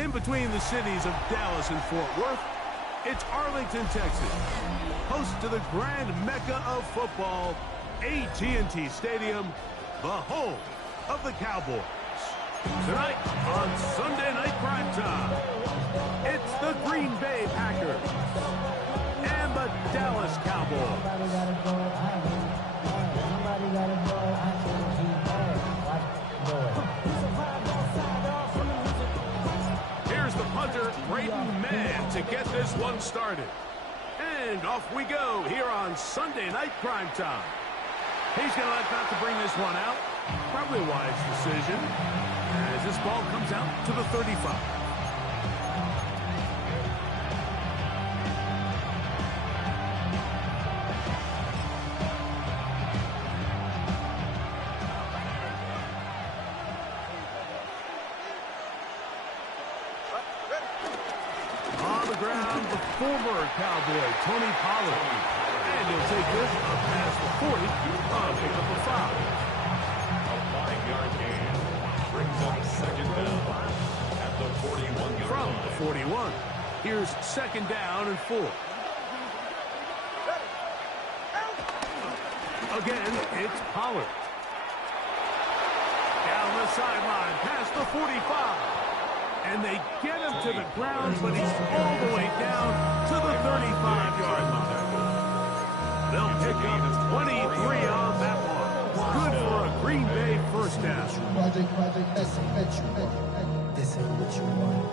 In between the cities of Dallas and Fort Worth, it's Arlington, Texas, host to the grand mecca of football, AT&T Stadium, the home of the Cowboys. Tonight on Sunday Night Primetime, it's the Green Bay Packers and the Dallas Cowboys. Here's the punter, Braden Mann, to get this one started. And off we go here on Sunday Night Primetime. He's going to let not to bring this one out. Probably a wise decision as this ball comes out to the 35. On the ground, the former Cowboy, Tony Pollard. And he'll take this up past the 40. Pick up a foul. A 5-yard gain brings up second down at the 41-yard From line. the 41, here's second down and 4. Again, it's Pollard. Down the sideline, past the 45. And they get him to the ground, but he's all the way down to the 35-yard line. They'll pick up 23 on that one. Good for a Green Bay first down. This ain't what you want.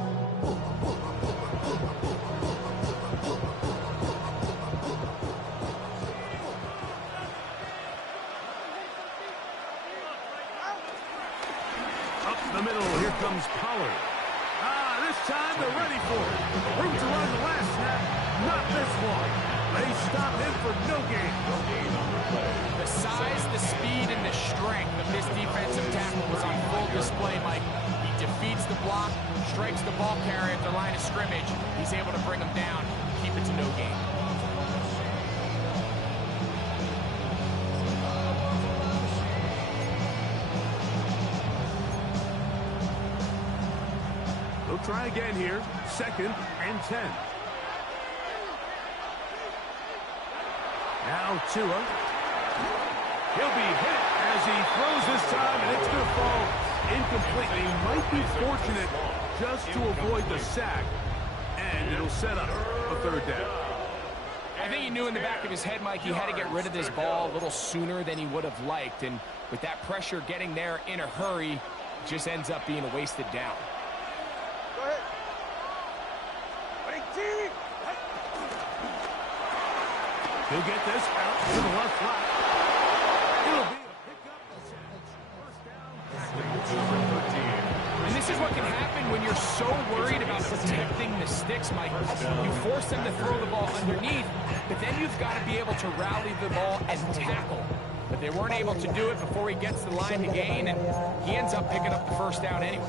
Up the middle, here comes Pollard. This time they're ready for it. Room to run the last snap, not this one. They stop him for no gain. The size, the speed, and the strength of this defensive tackle was on full display, Mike. He defeats the block, strikes the ball carrier at the line of scrimmage. He's able to bring him down, keep it to no gain. They'll try again here. Second and 10. Now Tua. He'll be hit as he throws this time, and it's going to fall incomplete. He might be fortunate just to avoid the sack, and it'll set up a third down. I think he knew in the back of his head, Mike, he had to get rid of this ball a little sooner than he would have liked. And with that pressure getting there in a hurry, it just ends up being a wasted down. Go ahead. He'll get this out to the left flat. It'll be a pickup. First down. And this is what can happen when you're so worried about protecting the sticks, Mike. You force them to throw the ball underneath, but then you've got to be able to rally the ball and tackle. But they weren't able to do it before he gets the line to gain, and he ends up picking up the first down anyway.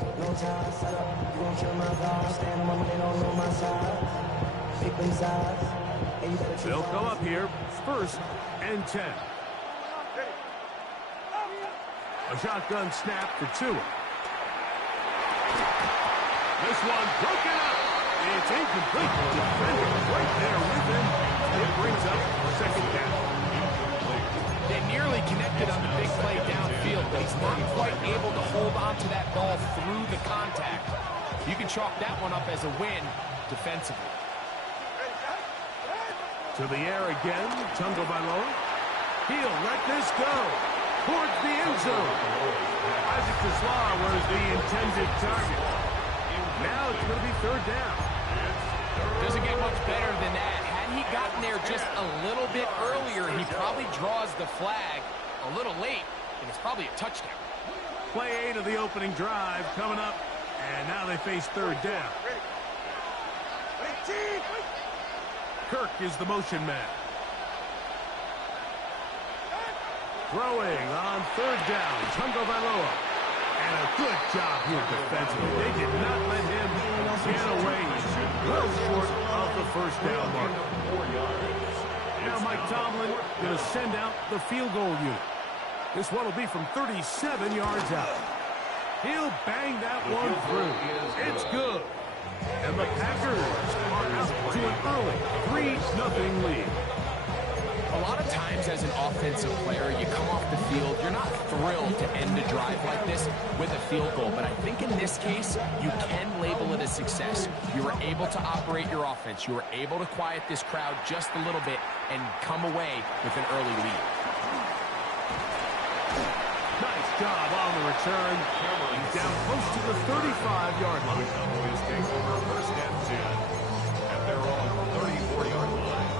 They'll come up here, first and 10. A shotgun snap for Tua. This one broken up. It's incomplete. Defender right there with him. It brings up second down. They nearly connected on the big play downfield, but he's not quite able to hold on to that ball through the contact. You can chalk that one up as a win defensively. To the air again, Tagovailoa. He'll let this go towards the end zone. Isaac Tesla was the intended target. Now it's going to be third down. Doesn't get much better than that. Had he gotten there just a little bit earlier, he probably draws the flag a little late, and it's probably a touchdown. Play 8 of the opening drive coming up, and now they face third down. Kirk is the motion man. Throwing on third down, Tagovailoa. And a good job here defensively. They did not let him get away. Well short of the first down mark. Now Mike Tomlin going to send out the field goal unit. This one will be from 37 yards out. He'll bang that one through. It's good. And the Packers are out to an early 3-0 lead. A lot of times as an offensive player, you come off the field, you're not thrilled to end a drive like this with a field goal. But I think in this case, you can label it a success. You were able to operate your offense. You were able to quiet this crowd just a little bit and come away with an early lead. Nice job on the return. He's down close to the 35-yard line. Cowboys take over 1st and 10 at their own 34-yard line.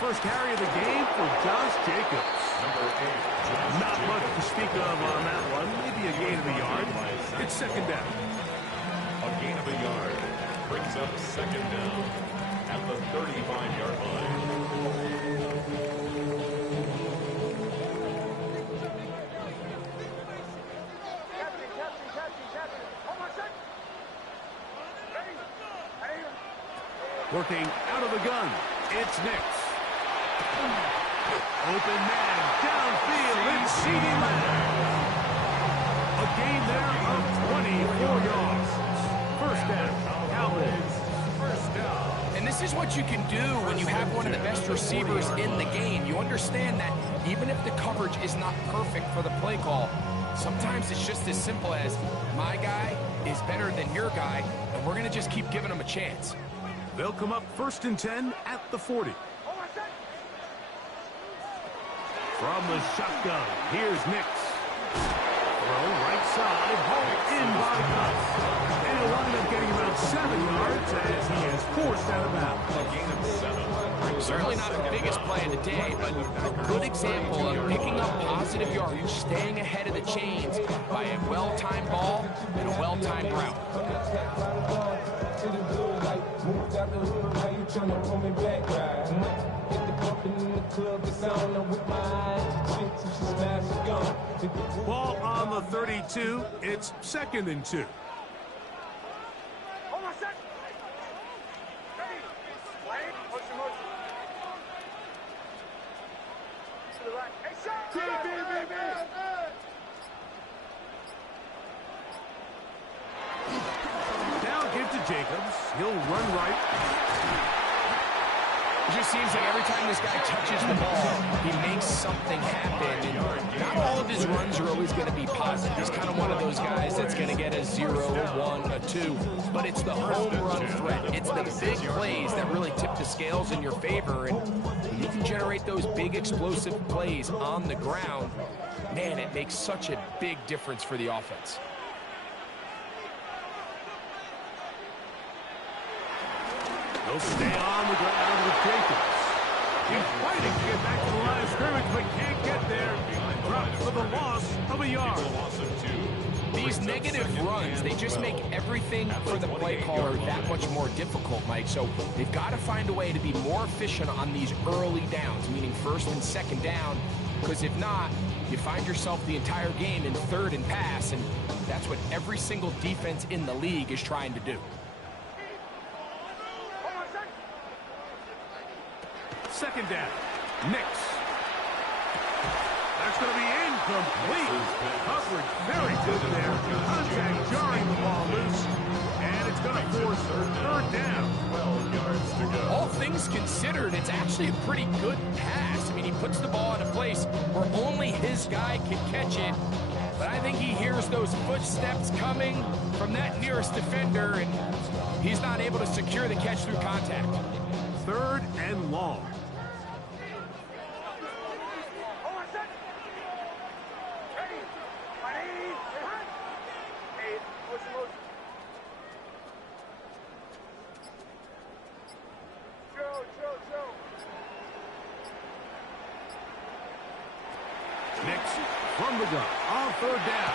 First carry of the game for Josh Jacobs. Number 8, Josh Not Jacobs. much to speak of on that one. Maybe a gain of a yard. It's 2nd down. A gain of a yard brings up 2nd down at the 35-yard line. Working out of the gun. It's Nix. Open man, downfield, it's CeeDee Lamb. A gain there of 24 yards. 1st down, Cowboys. 1st down. And this is what you can do when you have one of the best receivers in the game. You understand that even if the coverage is not perfect for the play call, sometimes it's just as simple as my guy is better than your guy, and we're going to just keep giving him a chance. They'll come up 1st and 10 at the 40. From the shotgun, here's Nix. Throw right side, home in by Cup. And he'll wind up getting about 7 yards as he is forced out of bounds. A gain of 7. Certainly not the biggest play of the day, but a good example of picking up positive yardage, staying ahead of the chains by a well-timed ball and a well-timed route. Ball on the 32. It's 2nd and 2. Now give to Jacobs. He'll run right. It just seems like every time this guy touches the ball, he makes something happen. And not all of his runs are always going to be positive. He's kind of one of those guys that's going to get a 0, 1, a 2. But it's the home run threat. It's the big plays that really tip the scales in your favor. And when you can generate those big explosive plays on the ground, man, it makes such a big difference for the offense. He'll stay on the ground with Jacobs. He's fighting to get back to the line of scrimmage, but can't get there. Dropped for the loss of a yard. These negative runs, they just make everything for the play caller that much more difficult, Mike. So they've got to find a way to be more efficient on these early downs, meaning 1st and 2nd down, because if not, you find yourself the entire game in 3rd and pass, and that's what every single defense in the league is trying to do. 2nd down. Nix. That's going to be incomplete. Coverage very good there. Contact jarring the ball loose. And it's going to force 3rd down. 12 yards to go. All things considered, it's actually a pretty good pass. I mean, he puts the ball in a place where only his guy can catch it. But I think he hears those footsteps coming from that nearest defender, and he's not able to secure the catch through contact. 3rd and long. Nix from the gun on 3rd down.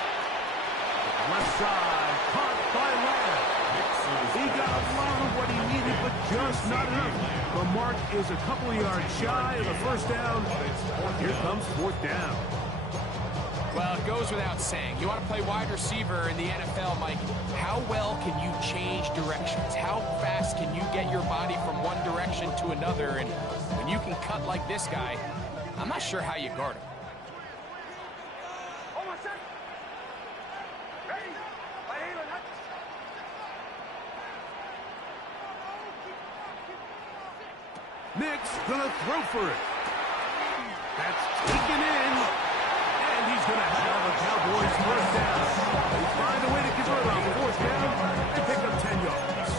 Left side, caught by Lamb. He got a lot of what he needed, but just not enough. The mark is a couple of yards shy of the 1st down. Here comes 4th down. Well, it goes without saying. You want to play wide receiver in the NFL, Mike, how well can you change directions? How fast can you get your body from one direction to another? And when you can cut like this guy, I'm not sure how you guard him. Nick's gonna throw for it. That's taken in. And he's gonna have a Cowboys first down. They find a way to convert on fourth down and pick up 10 yards.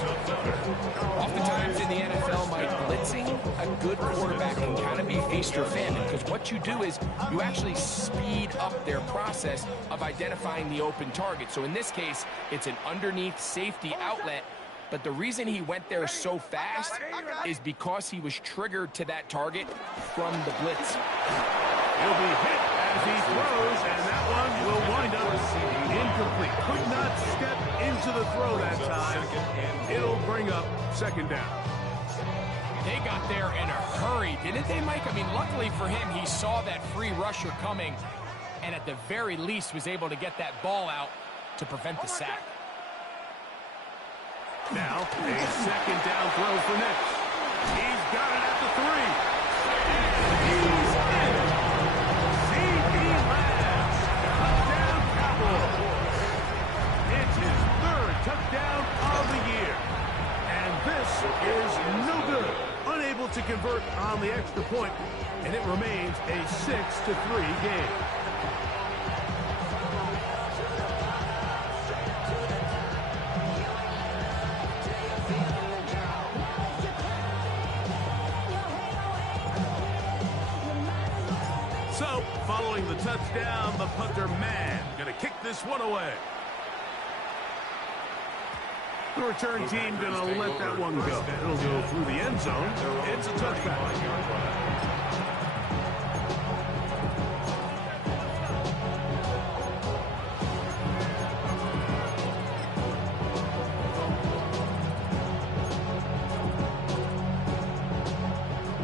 Oftentimes in the NFL, Mike, blitzing a good quarterback can kind of be feast or famine, because what you do is you actually speed up their process of identifying the open target. So in this case, it's an underneath safety outlet. But the reason he went there so fast is because he was triggered to that target from the blitz. He'll be hit as he throws, and that one will wind up incomplete. Could not step into the throw that time. It'll bring up second down. They got there in a hurry, didn't they, Mike? I mean, luckily for him, he saw that free rusher coming, and at the very least was able to get that ball out to prevent the sack. Now, a second down throw for Nick. He's got it at the 3. And he's in. C.D. Lamb, touchdown Cowboys. It's his third touchdown of the year. And this is no good. Unable to convert on the extra point, and it remains a 6-3 game. So, following the touchdown, the punter man going to kick this one away. The return team going to let that one go. It'll go through the end zone. It's a touchback.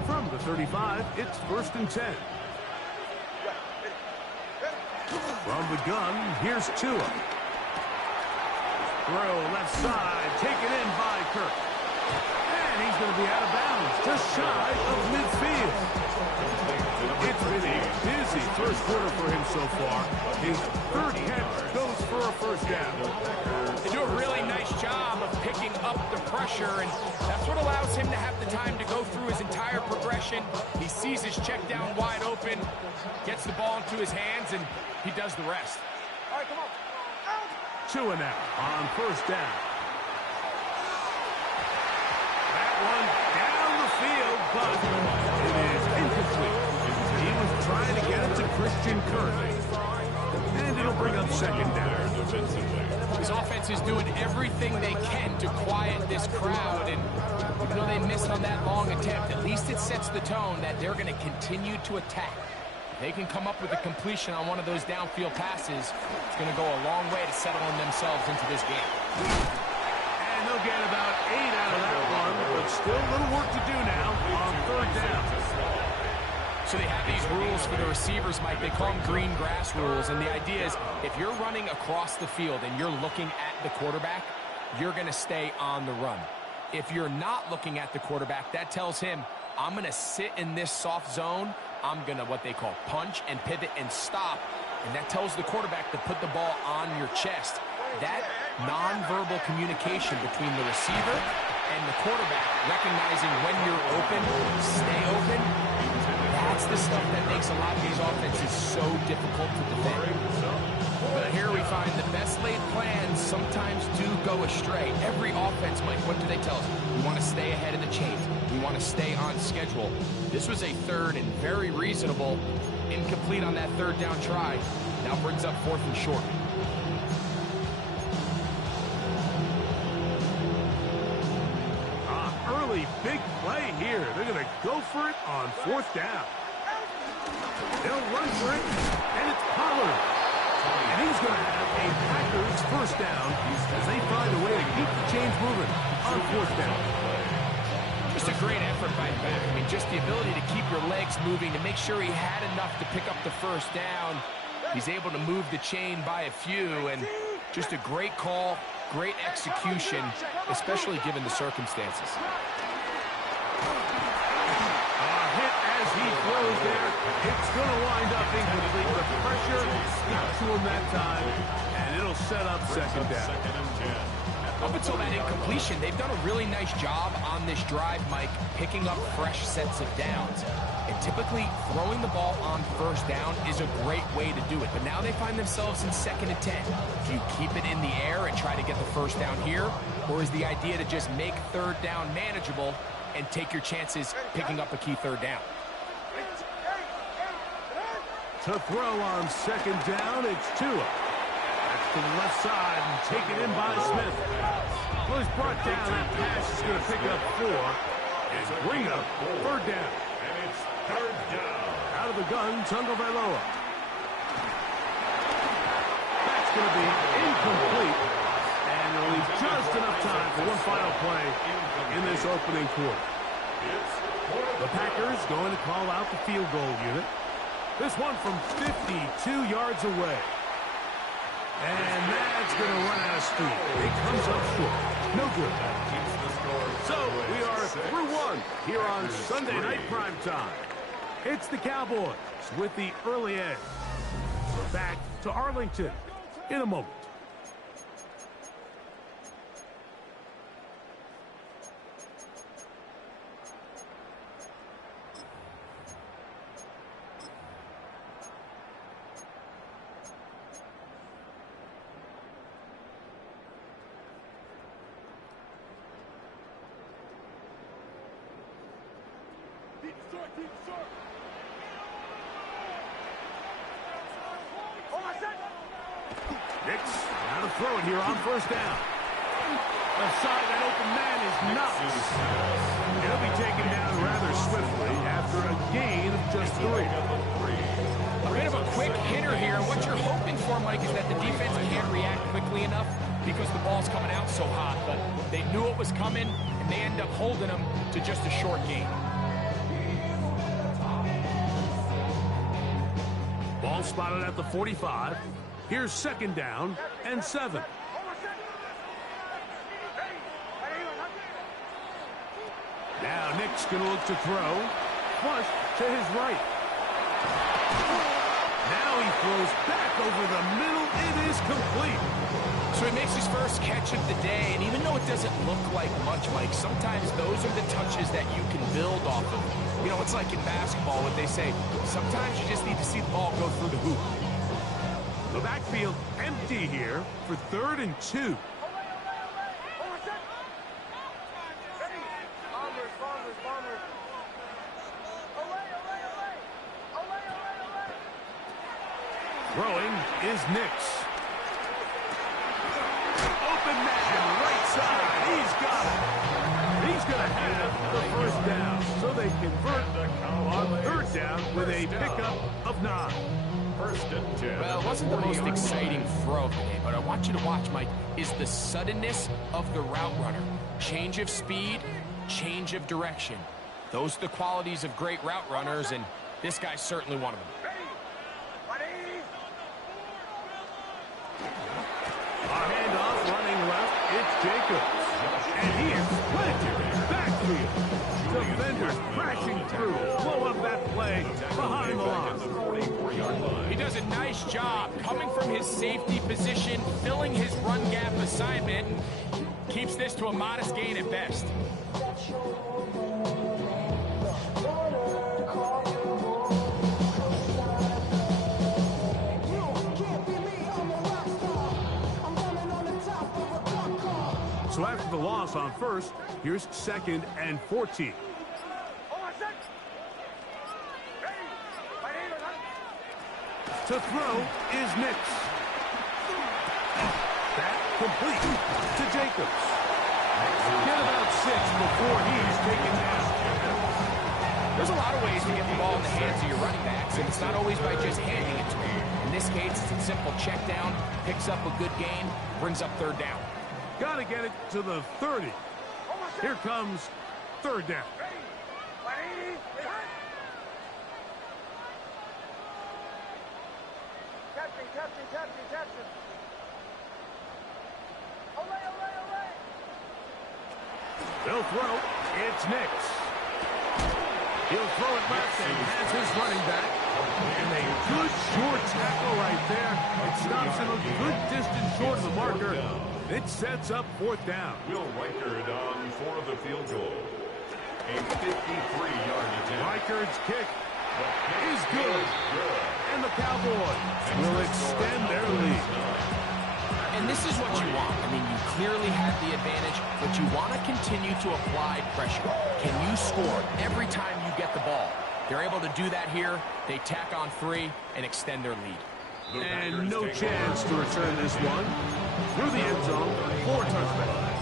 From the 35, it's 1st and 10. From the gun, here's Tua. Throw left side, taken in by Kirk. And he's going to be out of bounds, just shy of midfield. It's been a busy first quarter for him so far. His third catch goes for a first down. They do a really nice job of picking up the pressure, and that's what allows him to have the time to go through his entire progression. He sees his check down wide open, gets the ball into his hands, and he does the rest. All right, come on. Tua now on first down. That one down the field, but it is incomplete. He was trying to get it to Christian Kirk. And it'll bring up second down. His offense is doing everything they can to quiet this crowd, and even though they missed on that long attempt, at least it sets the tone that they're going to continue to attack. If they can come up with a completion on one of those downfield passes, it's going to go a long way to settling themselves into this game. And they'll get about 8 out of that one, but still a little work to do now on third down. So they have these rules for the receivers, Mike. They call them green grass rules, and the idea is if you're running across the field and you're looking at the quarterback, you're going to stay on the run. If you're not looking at the quarterback, that tells him, I'm going to sit in this soft zone. I'm going to what they call punch and pivot and stop. And that tells the quarterback to put the ball on your chest. That nonverbal communication between the receiver and the quarterback, recognizing when you're open, stay open, that's the stuff that makes a lot of these offenses so difficult to defend. But here we find the best laid plans sometimes do go astray. Every offense, Mike, what do they tell us? We want to stay ahead of the chains. We want to stay on schedule. This was a third and very reasonable, incomplete on that third down try. Now brings up 4th and short. Early big play here. They're going to go for it on 4th down. They'll run for it, and it's Pollard. And he's going to have a Packers first down as they find a way to keep the chains moving on 4th down. Just a great effort by the back. I mean, just the ability to keep your legs moving to make sure he had enough to pick up the first down. He's able to move the chain by a few, and just a great call, great execution, especially given the circumstances. Hit as he throws there. It's going to wind up incomplete. The pressure got to him that time, and it'll set up second down. Up until that incompletion, they've done a really nice job on this drive, Mike, picking up fresh sets of downs. And typically, throwing the ball on first down is a great way to do it. But now they find themselves in 2nd and 10. Do you keep it in the air and try to get the first down here? Or is the idea to just make 3rd down manageable and take your chances picking up a key 3rd down? To throw on 2nd down, it's Tua. That's to the left side and taken in by Smith. Well, he's brought down. That pass is going to pick up 4. And bring up 3rd down. And it's 3rd down. Out of the gun, Tagovailoa. That's going to be incomplete. And it'll leave just enough time for one final play in this opening quarter. The Packers going to call out the field goal unit. This one from 52 yards away. And that's going to run out of steam. It comes up short. No good. So we are through one here on Sunday Night Primetime. It's the Cowboys with the early edge. We're back to Arlington in a moment. Nix, now to throw it here on first down. Left side, that open man is Knox. He'll be taken down rather swiftly after a gain of just 3. A bit of a quick hitter here. What you're hoping for, Mike, is that the defense can't react quickly enough because the ball's coming out so hot. But they knew it was coming, and they end up holding them to just a short gain. Ball spotted at the 45. Here's 2nd down and 7. Now Nick's going to look to throw. Flush to his right. Now he throws back over the middle. It is complete. So he makes his first catch of the day, and even though it doesn't look like much, Mike, sometimes those are the touches that you can build off of. You know, it's like in basketball when they say, sometimes you just need to see the ball go through the hoop. The backfield empty here for 3rd and 2. Throwing is Nix. Open man, right side. He's got it. He's going to have the first down. So they convert on 3rd down with a pickup of 9. 1st and 10. Well, it wasn't the most exciting throw of the day, but I want you to watch, Mike, is the suddenness of the route runner. Change of speed, change of direction. Those are the qualities of great route runners, and this guy's certainly one of them. A handoff running left. It's Jacobs. And he is planted backfield. Defenders crashing through. Blow up that play behind the line. He does a nice job coming from his safety position, filling his run gap assignment, and keeps this to a modest gain at best. So after the loss on first, here's 2nd and 14. To throw is Nix. That complete to Jacobs. Get about 6 before he's taken down. There's a lot of ways to get the ball in the hands of your running backs, and it's not always by just handing it to them. In this case, it's a simple check down, picks up a good gain, brings up 3rd down. Got to get it to the 30. Here comes 3rd down. Captain. Olay, olay, olay. They'll throw. It's Nix. He'll throw it left and has his running back. And a good short tackle right there. It stops him a good distance short of the marker. It sets up fourth down. Will Reichard on for the field goal. A 53-yard attempt. Reichard's kick is good. And the Cowboys will extend their lead. And this is what you want. I mean, you clearly have the advantage, but you want to continue to apply pressure. Can you score every time you get the ball? They're able to do that here. They tack on 3 and extend their lead. And no chance to return this one. Through the end zone for a touchback.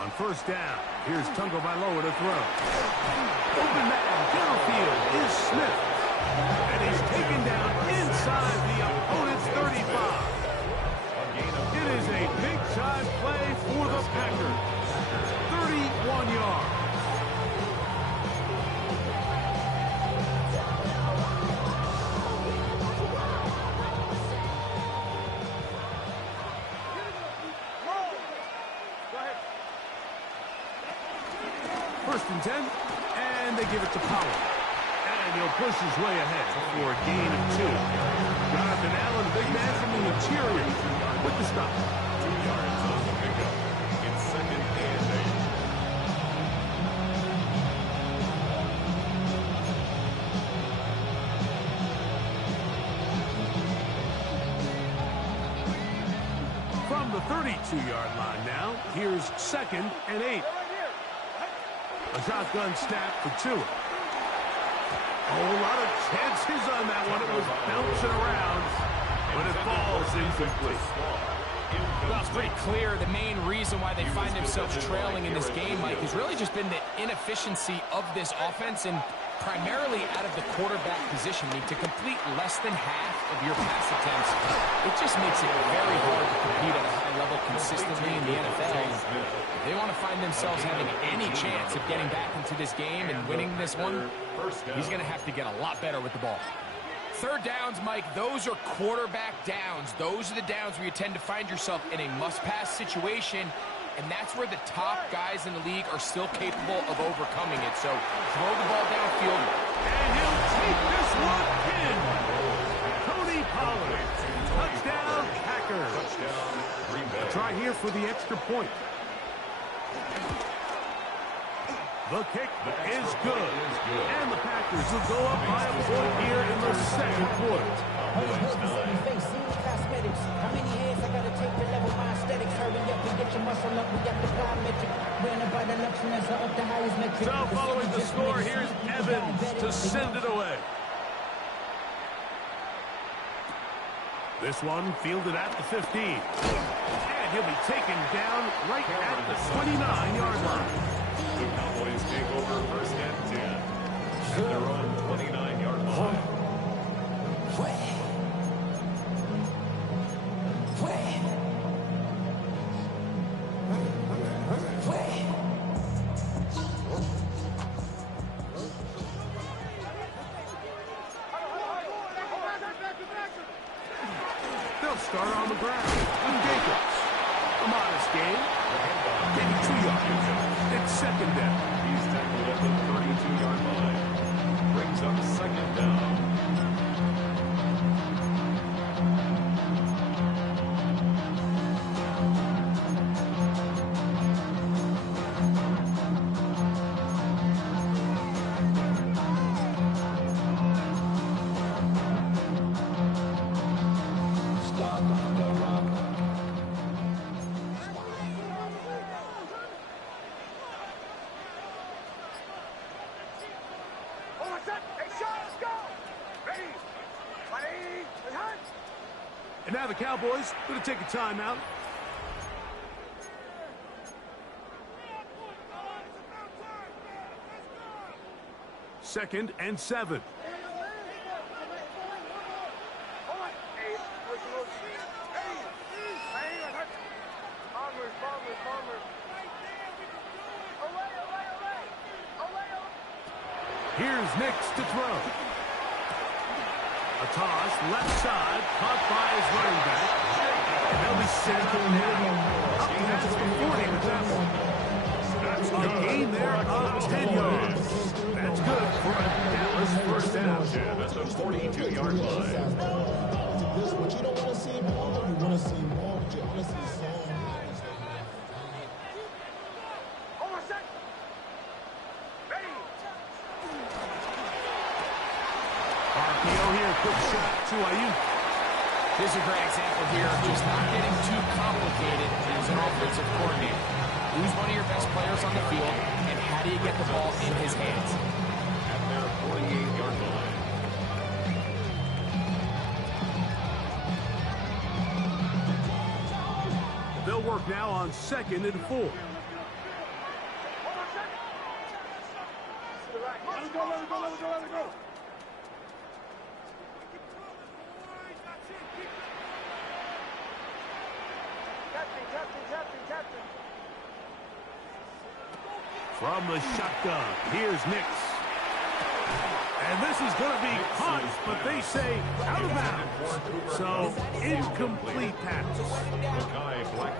On first down, here's Tungo Bailoa to throw. Open man downfield is Smith. And he's taken down inside the opponent's 35. It is a big-time play for the Packers. 31 yards. First and 10, and they give it to Powell. And he'll push his way ahead for a gain of 2. Jonathan Allen, big man from the interior, with the stop. 2 yards on the pickup. It's second and 8. From the 32-yard line now, here's second and 8. A shotgun snap for 2. A whole lot of chances on that one. It was bouncing around, but it falls incomplete. Well, it's pretty clear the main reason why they find themselves trailing in this game, Mike, has really just been the inefficiency of this offense and primarily out of the quarterback position. I mean, to complete less than half of your pass attempts, it just makes it very hard to compete at a high level consistently in the NFL. If they want to find themselves having any chance of getting back into this game and winning this one, he's going to have to get a lot better with the ball. Third downs, Mike, those are quarterback downs. Those are the downs where you tend to find yourself in a must-pass situation, and that's where the top guys in the league are still capable of overcoming it. So throw the ball downfield. And he'll take this one in. Tony Pollard. Touchdown, Packers. A try here for the extra point. The kick is good. And the Packers will go up by a point here in the second quarter. How many years I gotta take to level my aesthetics? Hurry up and get your muscle up. We got the plyometric. Ran about the luxuries up the highest metric. So following the score, here's Evans to send it away. This one fielded at the 15. And he'll be taken down right at the 29-yard line. The Cowboys take over first and 10 at their own 29-yard line. They'll start on the ground. Jacobs. A modest gain. Maybe 2 yards. It's second down. He's tackled at the 32-yard line. Brings up second down. And now the Cowboys going to take a timeout. Second and 7. Here's Nix to throw. A toss, left side, caught by his running back. And they'll be set up now. Up past the 40 with that one. That's a gain there of 10 yards. That's good for a Dallas first down. At the 42-yard line. But you don't want to see more. You want to see more, but you want to see some. RPO here, quick shot to Ayuk. This is a great example here of just not getting too complicated as an offensive coordinator. Who's one of your best players on the field, and how do you get the ball in his hands? At their 48-yard line. They'll work now on 2nd and 4. Let it go. Captain. From the shotgun, here's Nix. And this is going to be caught, but they say out of bounds. So, incomplete pass.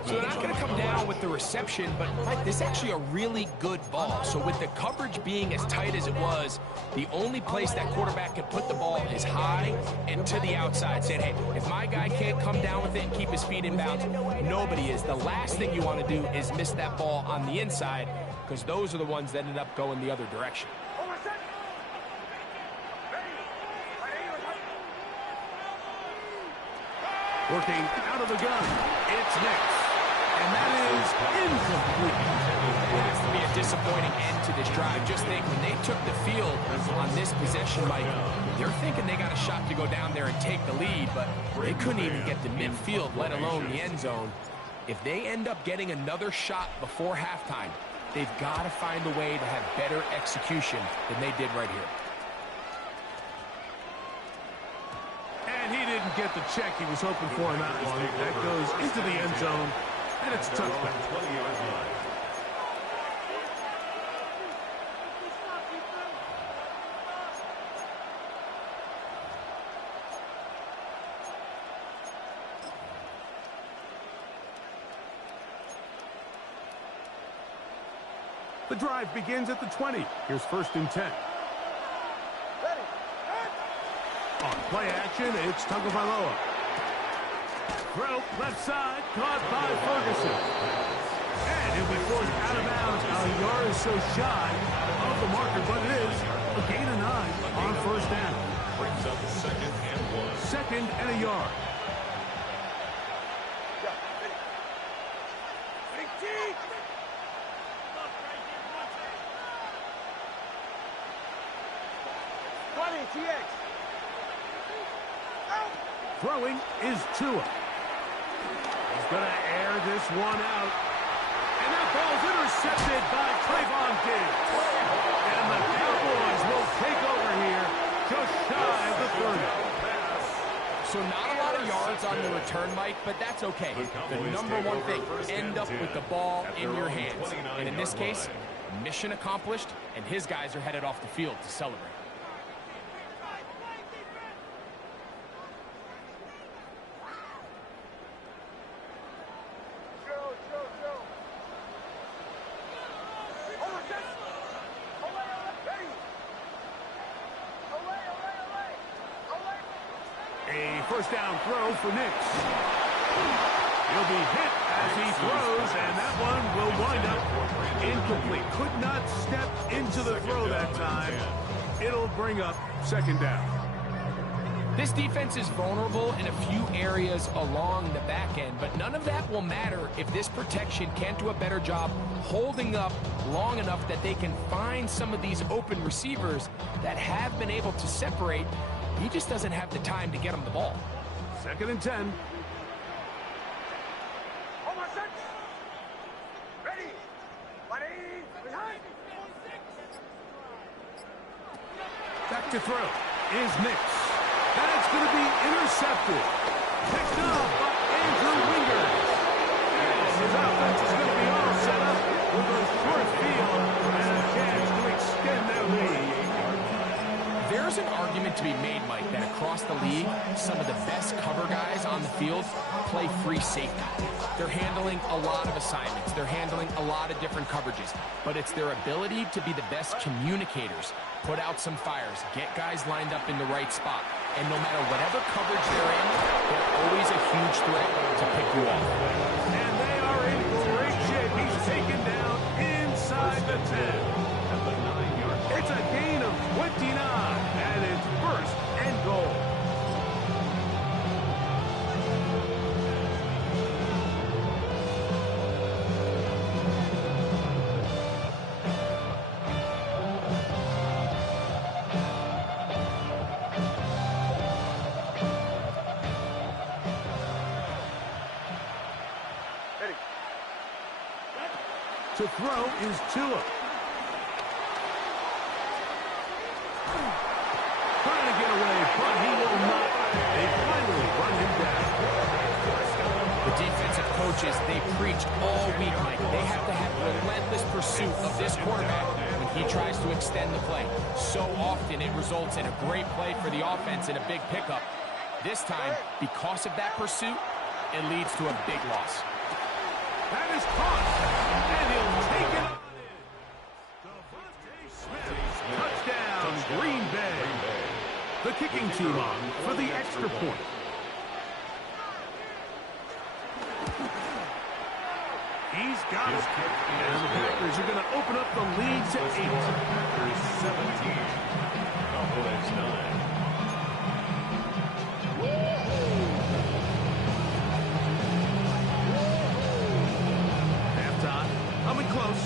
So they're not going to come down with the reception, but Mike, this is actually a really good ball. So with the coverage being as tight as it was, the only place that quarterback can put the ball is high and to the outside, saying, hey, if my guy can't come down with it and keep his feet in bounds, nobody is. The last thing you want to do is miss that ball on the inside, because those are the ones that ended up going the other direction. Working out of the gun, it's Nix. And that is incomplete. It has to be a disappointing end to this drive. Just think, when they took the field on this possession, Mike, they're thinking they got a shot to go down there and take the lead, but they couldn't even get to midfield, let alone the end zone. If they end up getting another shot before halftime, they've got to find a way to have better execution than they did right here. And he didn't get the check he was hoping for in that one. That goes into the end zone, and it's touchback. 20-yard line. The drive begins at the 20. Here's 1st and 10. On play action, it's Tagovailoa. Throw, left side, caught by Ferguson. And he'll be forced out of bounds. Now, the yard is so shy of the marker, but it is a gain of 9 on 1st down. Brings up 2nd and 1. 2nd and a yard. Throwing is Tua. He's going to air this one out. And that ball's intercepted by Trayvon Diggs. And the Cowboys will take over here just shy of the 30. So not a lot of yards on the return, Mike, but that's okay. The number one thing, end up with the ball in your hands. And in this case, mission accomplished, and his guys are headed off the field to celebrate. A first down throw for Nix. He'll be hit as he throws, and that one will wind up incomplete. Could not step into the throw that time. It'll bring up 2nd down. This defense is vulnerable in a few areas along the back end, but none of that will matter if this protection can't do a better job holding up long enough that they can find some of these open receivers that have been able to separate. He just doesn't have the time to get him the ball. 2nd and 10. Back to throw is Nix. That's going to be intercepted. Picked up by Andrew Winger. And his offense is going to be all set up with a short field and a chance to extend their lead. There's an argument to be made, Mike, that across the league, some of the best cover guys on the field play free safety. They're handling a lot of assignments. They're handling a lot of different coverages. But it's their ability to be the best communicators, put out some fires, get guys lined up in the right spot. And no matter whatever coverage they're in, they're always a huge threat to pick you off. And they are in great shape. He's taken down inside the 10. It's a gain of 29, and it's first and goal. To throw is Tua. Trying to get away, but he will not. They finally run him down. The defensive coaches, they preach all week, Mike. They have to have relentless pursuit of this quarterback when he tries to extend the play. So often it results in a great play for the offense and a big pickup. This time, because of that pursuit, it leads to a big loss. That is caught, and he'll take it on in. Devontae Smith, touchdown, Green Bay. The kicking team on for the extra point. He's got it. And the Packers are going to open up the lead to 8. Packers 17. Cowboys 9. Coming close,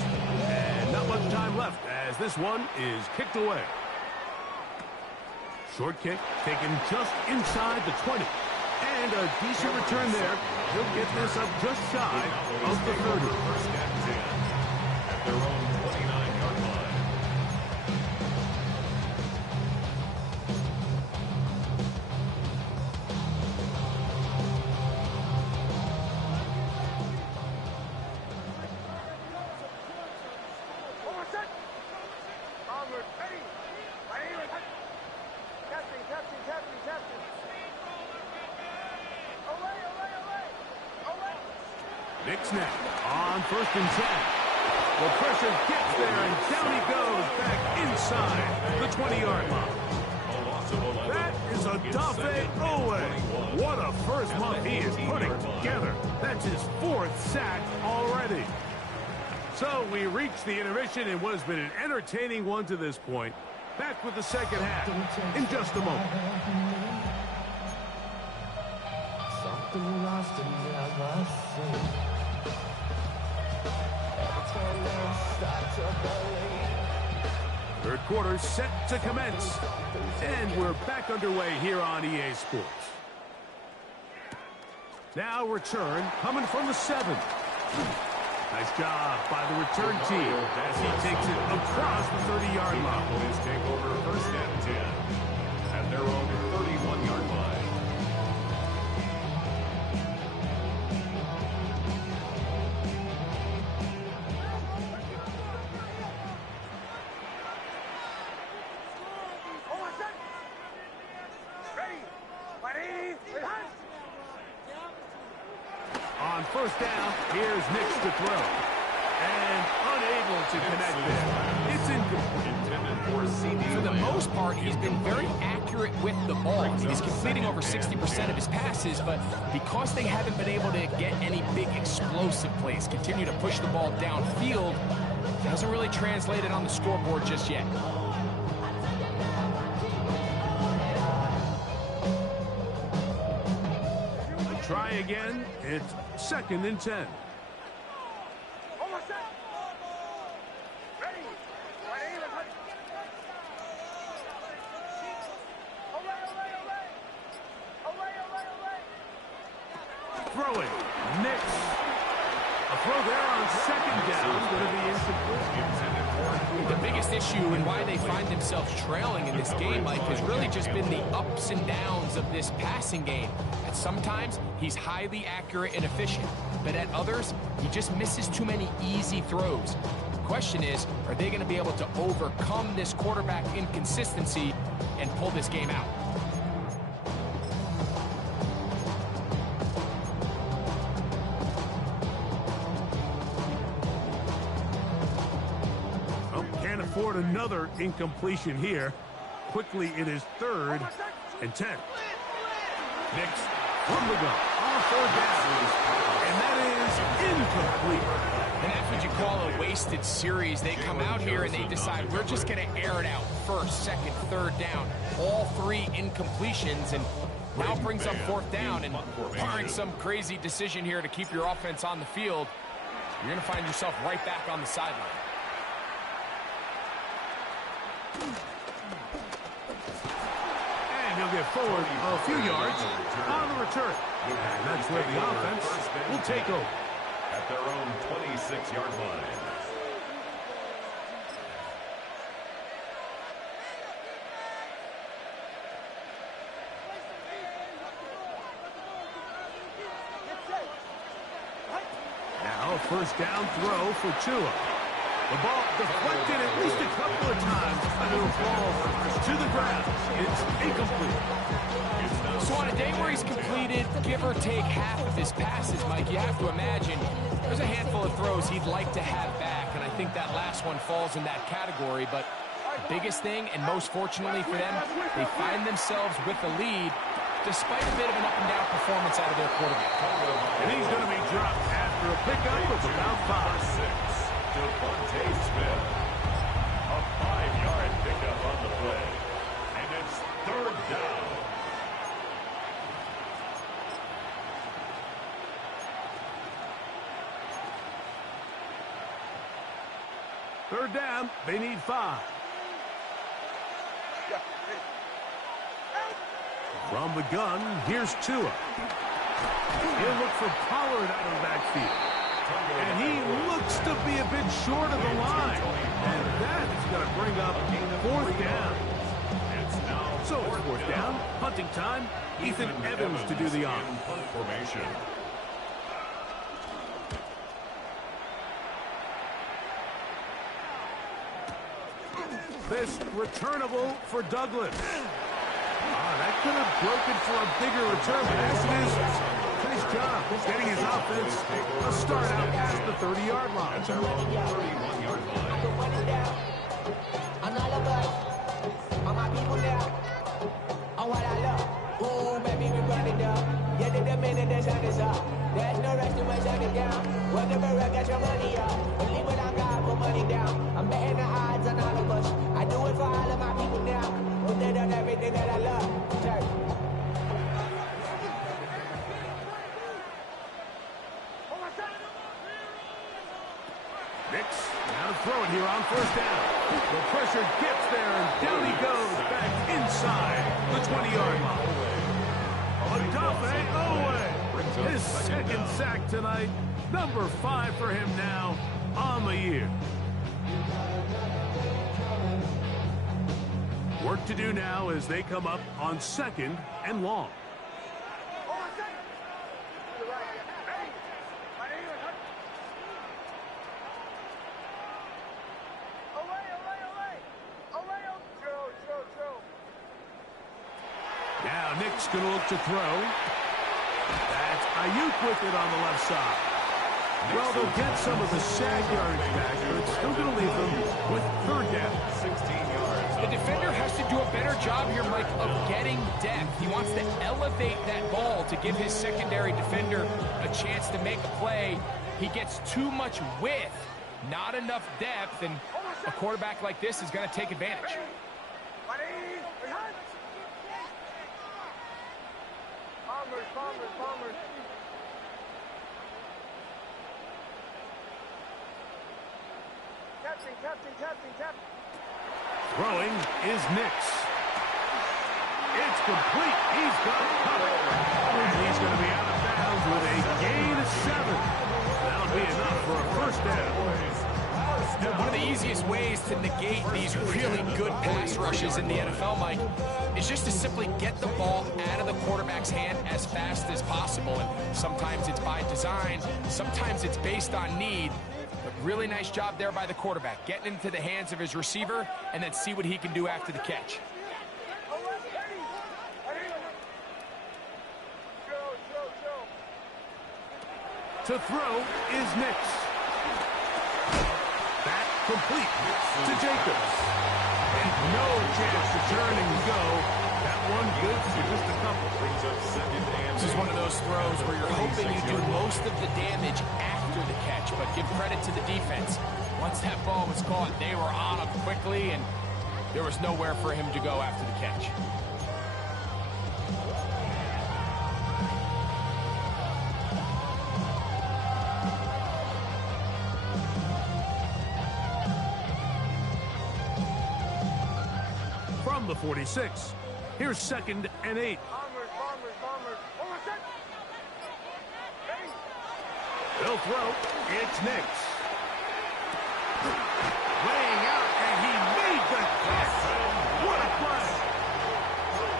and not much time left as this one is kicked away. Short kick taken just inside the 20. And a decent return there. He'll get this up just shy of the 30. First and 10 at their own 29-yard line. Big snap on first and 10. The pressure gets there, and down he goes back inside the 20-yard line. That is a Dafe Owe. What a first month he is putting together. That's his 4th sack already. So we reach the intermission in what has been an entertaining one to this point. Back with the second half in just a moment. Third quarter set to commence. And we're back underway here on EA Sports. Now return coming from the 7. Nice job by the return team as he takes it across the 30-yard line. Cowboys take over first and 10 at their own 31-yard line. On first down, here's Nix to throw. And unable to connect there. It's incomplete. For the most part, he's been very accurate with the ball. He's completing over 60% of his passes, but because they haven't been able to get any big explosive plays, continue to push the ball downfield, it hasn't really translated on the scoreboard just yet. Try again. It's second and 10. Throwing. Nix. A throw there on second down. Going to be incomplete. The biggest issue and why they find themselves trailing in this game, Mike, has really just been the ups and downs of this passing game. At sometimes, he's highly accurate and efficient, but at others, he just misses too many easy throws. question is, are they going to be able to overcome this quarterback inconsistency and pull this game out? Oh, can't afford another incompletion here. Quickly, it is 3rd and 10. Nix from the gun on 4th down, and that is incomplete. And that's what you call a wasted series. They come out here and they decide we're just going to air it out. 1st, 2nd, 3rd down. All 3 incompletions, and now brings up 4th down. And barring some crazy decision here to keep your offense on the field, you're going to find yourself right back on the sideline. And he'll get forward a few yards on the return. And that's where the offense will take over. At their own 26-yard line. Now a 1st down throw for Tua. The ball deflected at least a couple of times, and it'll fall to the ground. It's incomplete. So on a day where he's completed, give or take half of his passes, Mike, you have to imagine there's a handful of throws he'd like to have back, and I think that last one falls in that category. But the biggest thing, and most fortunately for them, they find themselves with the lead despite a bit of an up-and-down performance out of their quarterback. And he's going to be dropped after a pickup of about 5. Devontae Smith. A 5-yard pickup on the play. And it's 3rd down. Third down, they need 5. From the gun, here's Tua. He'll look for Pollard out of the backfield. And he looks to be a bit short of the line. And that is going to bring up 4th down. So it's 4th down, punting time. Ethan Evans to do the honor. Formation. This returnable for Douglas. That could have broken for a bigger return, but as it is, nice job getting his offense a start out past the 30-yard line. I'm running down on all of us, all my people now, on what I love. Ooh, baby, we running down. Yeah, the minute the sun is up. There's no rest to my shutting down. Whatever I got your money up. Believe what I'm got, put money down. I'm betting the odds on all of us. I do it for all of my people now. Put it on everything that I love. Church. Nix, now to throw it here on 1st down. The pressure gets there, and down he goes back inside the 20-yard line. Odafe Owe, his 2nd sack tonight. Number 5 for him now on the year. Work to do now as they come up on 2nd and long. Now Nick's going to look to throw. That's Ayuk with it on the left side. Well, they'll get some of the sack yardage back, but it's still going to leave them with 3rd down. 16 yards. The defender has to do a better job here, Mike, of getting depth. He wants to elevate that ball to give his secondary defender a chance to make a play. He gets too much width, not enough depth, and a quarterback like this is going to take advantage. Bombers. Captain. Throwing is Nix. It's complete. He's got it covered. And he's going to be out of bounds with a gain of 7. That'll be enough for a 1st down. One of the easiest ways to negate these really good pass rushes in the NFL, Mike, is just to simply get the ball out of the quarterback's hand as fast as possible. And sometimes it's by design, sometimes it's based on need. But really nice job there by the quarterback, getting into the hands of his receiver and then see what he can do after the catch. To throw is Nix. That complete to Jacobs. And no chance to turn and go. That one good for just a couple. This is one of those throws where you're hoping you do most of the damage after the catch, but give credit to the defense. Once that ball was caught, they were on him quickly, and there was nowhere for him to go after the catch. From the 46, here's 2nd and 8. They'll throw. It's Nix. Laying out, and he made the catch. What a play.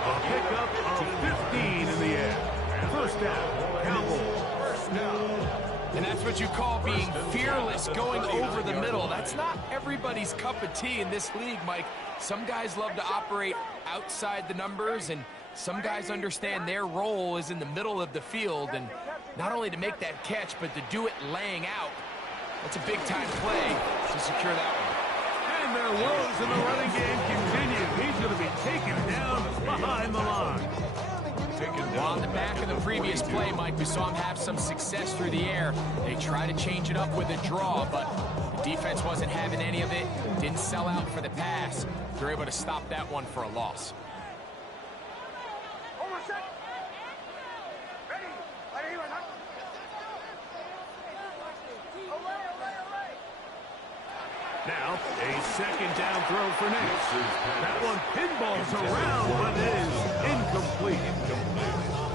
A pickup of 15 in the air. First down, Cowboys. And that's what you call being fearless, going over the middle. That's not everybody's cup of tea in this league, Mike. Some guys love to operate outside the numbers, and some guys understand their role is in the middle of the field, and not only to make that catch, but to do it laying out. That's a big-time play to secure that one. And their woes in the running game continue. He's going to be taken down behind the line. Well, on the back of the previous play, Mike, we saw him have some success through the air. They try to change it up with a draw, but the defense wasn't having any of it. Didn't sell out for the pass. They're able to stop that one for a loss. Now, a 2nd down throw for Nix. That one pinballs around, but is incomplete.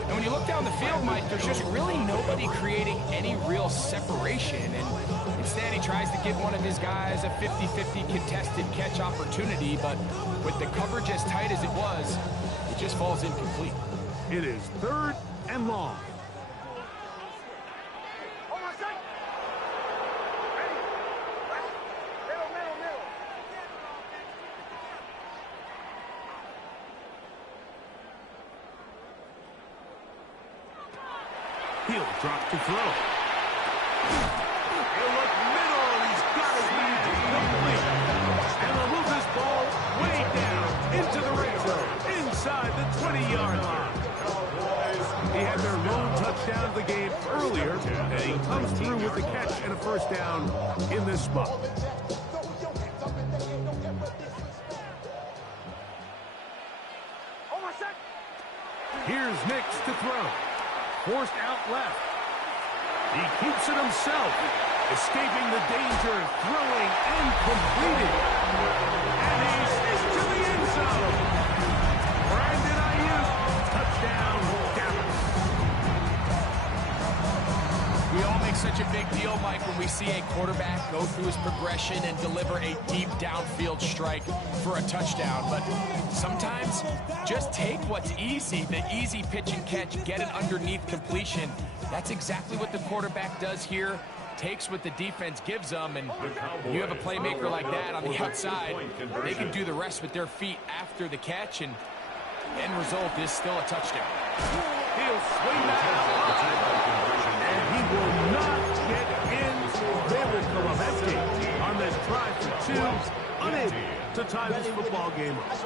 And when you look down the field, Mike, there's just really nobody creating any real separation. And instead, he tries to give one of his guys a 50-50 contested catch opportunity. But with the coverage as tight as it was, it just falls incomplete. It is 3rd and long. He'll drop to throw. He'll look middle, and he's got his lead complete. And they'll move this ball way down into the red zone, inside the 20-yard line. He had their lone touchdown of the game earlier, and he comes through with the catch and a first down in this spot. Here's Nix to throw. Forced out left. He keeps it himself, escaping the danger, throwing and completing. And he's into the end zone. Brandon Ayuk, touchdown, Dallas. We all make such a big deal, Mike, when we see a quarterback go through his progression and deliver a deep downfield strike for a touchdown. But sometimes just take what's easy, the easy pitch and catch, get it underneath completion. That's exactly what the quarterback does here. Takes what the defense gives them, and you have a playmaker like that on the outside, they can do the rest with their feet after the catch, and the end result is still a touchdown. He'll swing that out, and he will not get in. They will come up empty on this try for 2, unable to tie this football game up.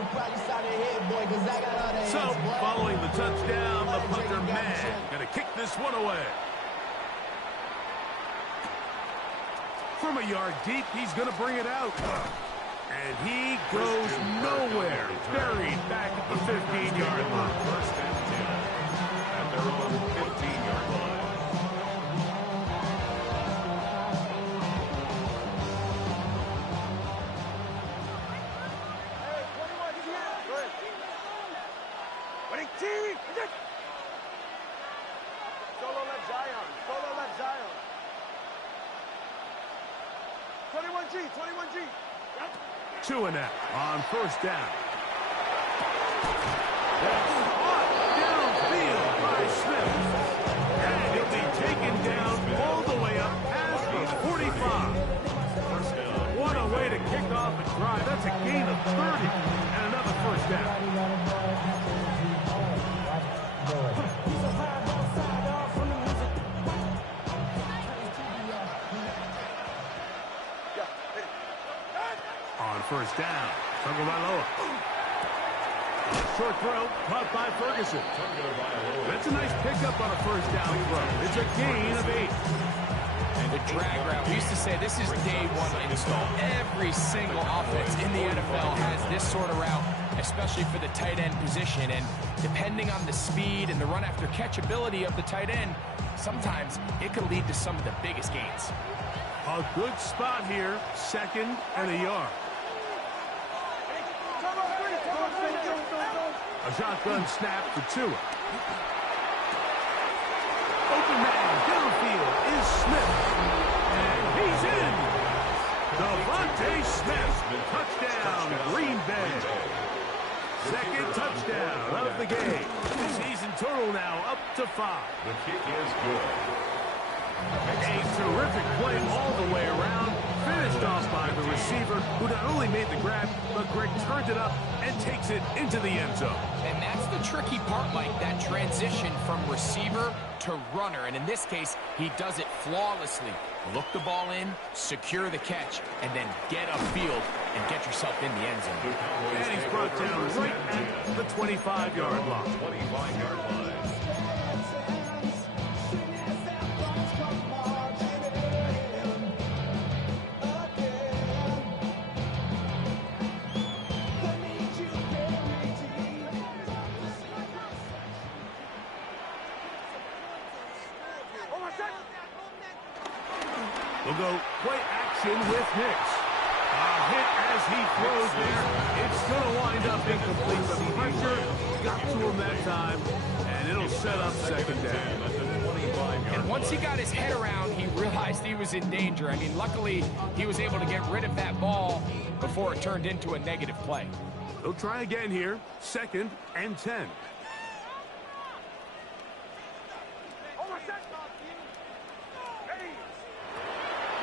So, following the touchdown, the punter man going to kick this one away. From a yard deep, he's going to bring it out. And he goes nowhere. Buried back at the 15-yard line. First and 10 at their own 15-yard line. Solo left Zion. Solo left Zion. 21G. 21G. 2 and out on first down. That's caught downfield by Smith. And he'll be taken down all the way up past the 45. first down. Tagovailoa. Short throw, caught by Ferguson. That's a nice pickup on a first down throw. It's a gain of 8. And the drag route, we used to say this is day one install. Every single offense in the NFL has this sort of route, especially for the tight end position. And depending on the speed and the run after catch ability of the tight end, sometimes it could lead to some of the biggest gains. A good spot here, 2nd and a yard. A shotgun snap for Tua. Open man downfield is Smith. And he's in. Devontae Smith. Touchdown, Green Bay. 2nd touchdown of the game. Season total now up to 5. The kick is good. A terrific play all the way around. Finished off by the receiver, who not only made the grab, but Greg turned it up and takes it into the end zone. And that's the tricky part, Mike, that transition from receiver to runner. And in this case, he does it flawlessly. Look the ball in, secure the catch, and then get upfield and get yourself in the end zone. And he's brought down right at the 25-yard line. 25-yard line. We'll go play action with Nicks. A hit as he throws there. It's going to wind up incomplete. The pressure got to him that time, and it'll set up 2nd down. And once he got his head around, he realized he was in danger. I mean, luckily, he was able to get rid of that ball before it turned into a negative play. They'll try again here. 2nd and 10.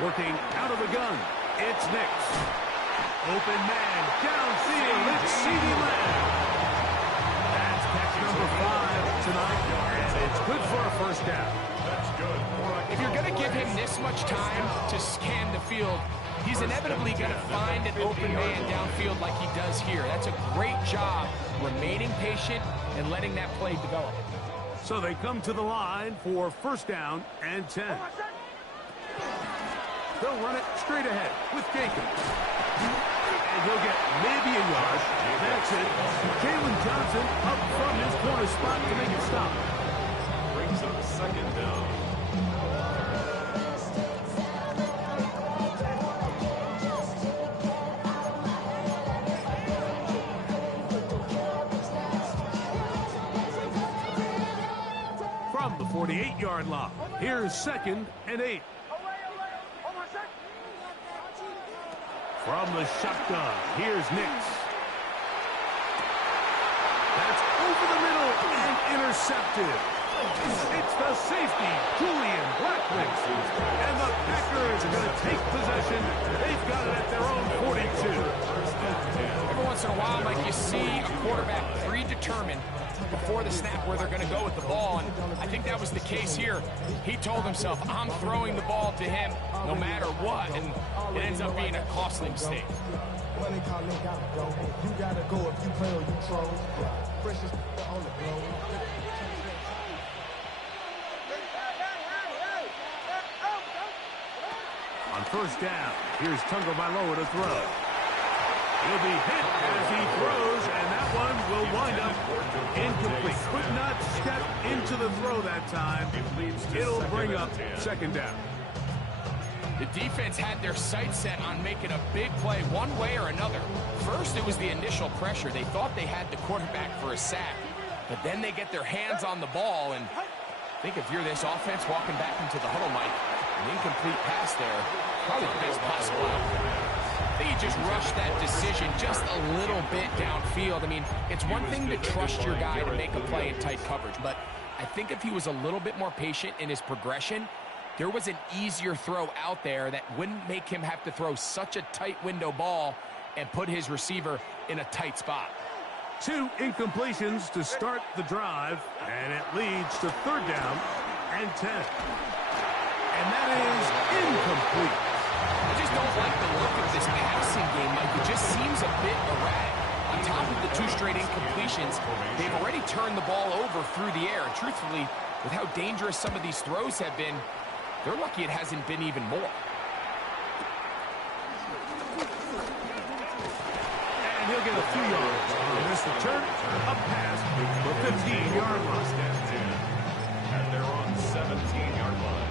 Working out of the gun, it's Nicks. Open man, downfield, it's CeeDee Lamb. That's catch number 5 tonight, and it's good for a first down. That's good. If you're going to give him this much time to scan the field, he's inevitably going to find an open man downfield like he does here. That's a great job remaining patient and letting that play develop. So they come to the line for first down and 10. They'll run it straight ahead with Jacobs. And he'll get maybe a yard. That's it. Jalen Johnson up from his corner spot to make it stop. Brings up 2nd down. From the 48-yard line, here's 2nd and 8. From the shotgun, here's Nicks. That's over the middle and intercepted. It's the safety, Julian Blackman. And the Packers are going to take possession. They've got it at their own 42. Every once in a while, Mike, you see a quarterback predetermined before the snap where they're going to go with the ball, and I think that was the case here. He told himself, I'm throwing the ball to him no matter what, and it ends up being a costly mistake. You gotta go if you play or you troll. Precious on the globe. On first down, here's Tagovailoa to throw. He'll be hit as he throws, and that one will wind up incomplete. Could not step into the throw that time. It'll bring up 2nd down. The defense had their sights set on making a big play one way or another. First, it was the initial pressure. They thought they had the quarterback for a sack, but then they get their hands on the ball, and I think if you're this offense walking back into the huddle, Mike, an incomplete pass there, probably the best possible outcome. I think he just rushed that decision just a little bit downfield. I mean, it's one thing to trust your guy to make a play in tight coverage, but I think if he was a little bit more patient in his progression, there was an easier throw out there that wouldn't make him have to throw such a tight window ball and put his receiver in a tight spot. 2 incompletions to start the drive, and it leads to 3rd down and 10. And that is incomplete. I just don't like the look of this passing game, Mike. It just seems a bit erratic. On top of the 2 straight incompletions, they've already turned the ball over through the air. And truthfully, with how dangerous some of these throws have been, they're lucky it hasn't been even more. And he'll get a few yards on this return. A pass for 15-yard line. And they're on 17-yard line.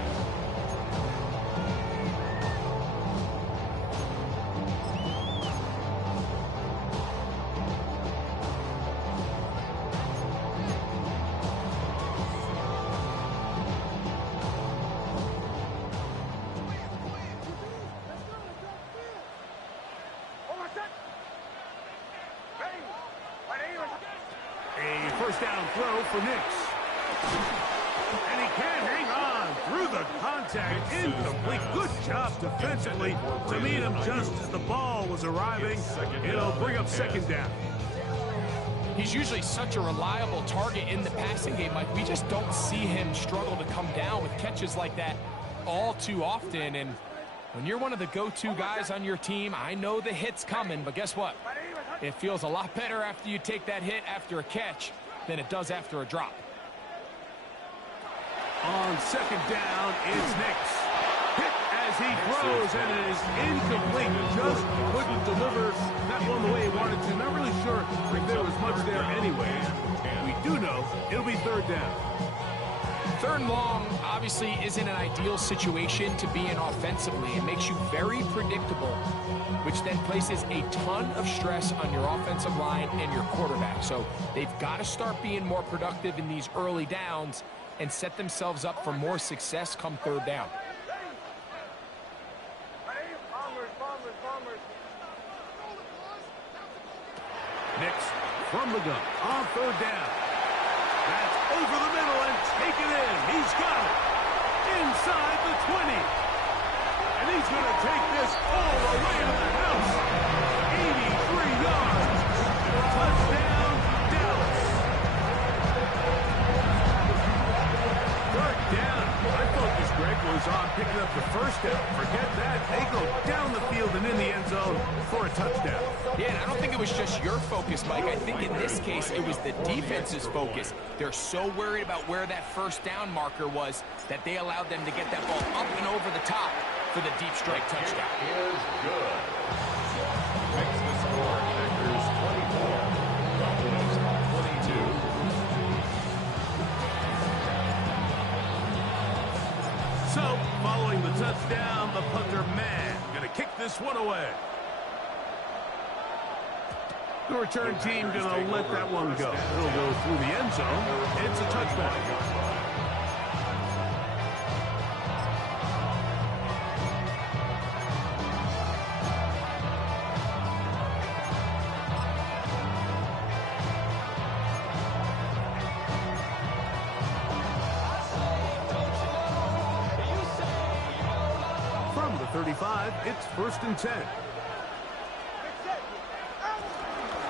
A first down throw for Nix. And he can't hang on through the contact. Incomplete. Good job defensively to meet him just as the ball was arriving. It'll bring up second down. He's usually such a reliable target in the passing game, Mike. We just don't see him struggle to come down with catches like that all too often. And when you're one of the go-to guys on your team, I know the hit's coming, but guess what? It feels a lot better after you take that hit after a catch than it does after a drop. On second down, it's Nix. Hit as he throws, and it is incomplete. Just couldn't deliver that one the way he wanted to. Not really sure if there was much there anyway. We do know it'll be third down. Third and long obviously isn't an ideal situation to be in offensively. It makes you very predictable, which then places a ton of stress on your offensive line and your quarterback. So they've got to start being more productive in these early downs and set themselves up for more success come third down. Nix from the gun on third down. That's over the middle and taken in. He's got it inside the 20. And he's going to take this all the way to the house. 83 yards. Touchdown, Dallas. Third down. I focused, Greg, was on picking up the first down. Forget that. They go down the field and in the end zone for a touchdown. Yeah, and I don't think it was just your focus, Mike. I think in this case, it was the defense's focus. They're so worried about where that first down marker was that they allowed them to get that ball up and over the top for the deep strike touchdown. Is good. Makes the score. Packers 24. Buffalo's 22. So, following the touchdown, the punter man going to kick this one away. The return team going to let that one go. It'll go through the end zone. It's a touchback. From the 35, it's 1st and 10.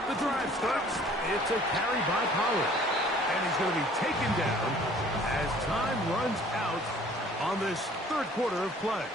The drive starts. It's a carry by Pollard. And he's going to be taken down as time runs out on this third quarter of play.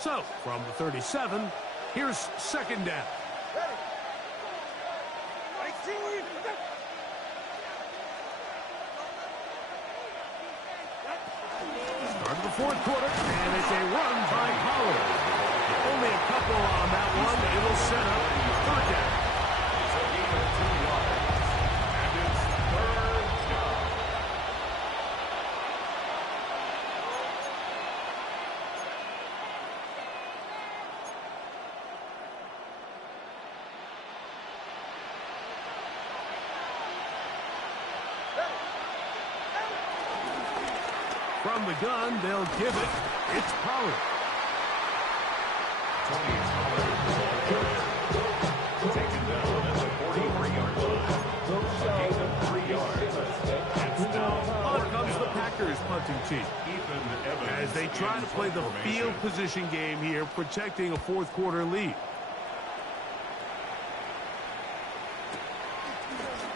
So, from the 37, here's second down. Start of the fourth quarter, and it's a run by Pollard. Only a couple on that one. It'll set up third down. It's a gain of 2 yards. And it's third down. From the gun, they'll give it. It's Pollard. Taken down at the 43-yard line. A gain of 3 yards. It's now On comes the Packers punting team as they try to play the field position game here, protecting a fourth quarter lead.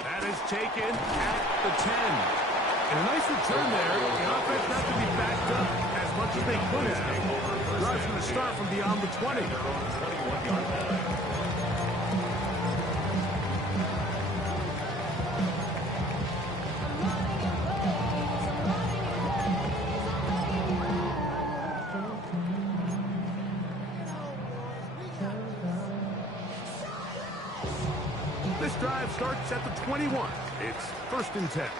That is taken at the 10. And a nice return there. The offense not to be backed up as much as they could have. Drive's going to start from beyond the 20. 21-yard line. This drive starts at the 21. It's 1st and 10.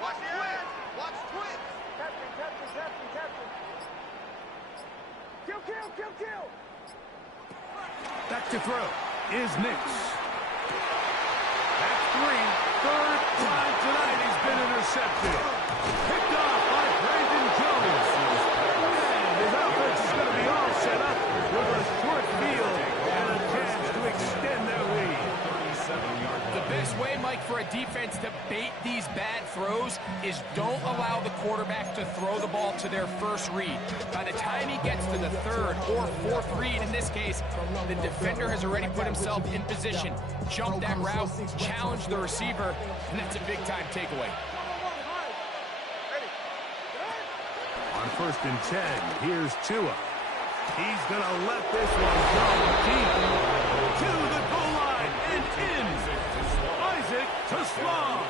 Watch twins! Watch twins! Captain! Kill! Back to throw is Nix. That's 3. Third time tonight he's been intercepted. Picked off by Brandon Jones. And his offense is going to be all set up with a short field and a chance to extend their lead. The best way, Mike, for a defense to bait these bad throws is don't allow the quarterback to throw the ball to their first read. By the time he gets to the 3rd or 4th read, in this case, the defender has already put himself in position, jumped that route, challenged the receiver, and that's a big-time takeaway. On 1st and 10, here's Tua. He's going to let this one go deep to the goal line and in. Isaac to Slaw.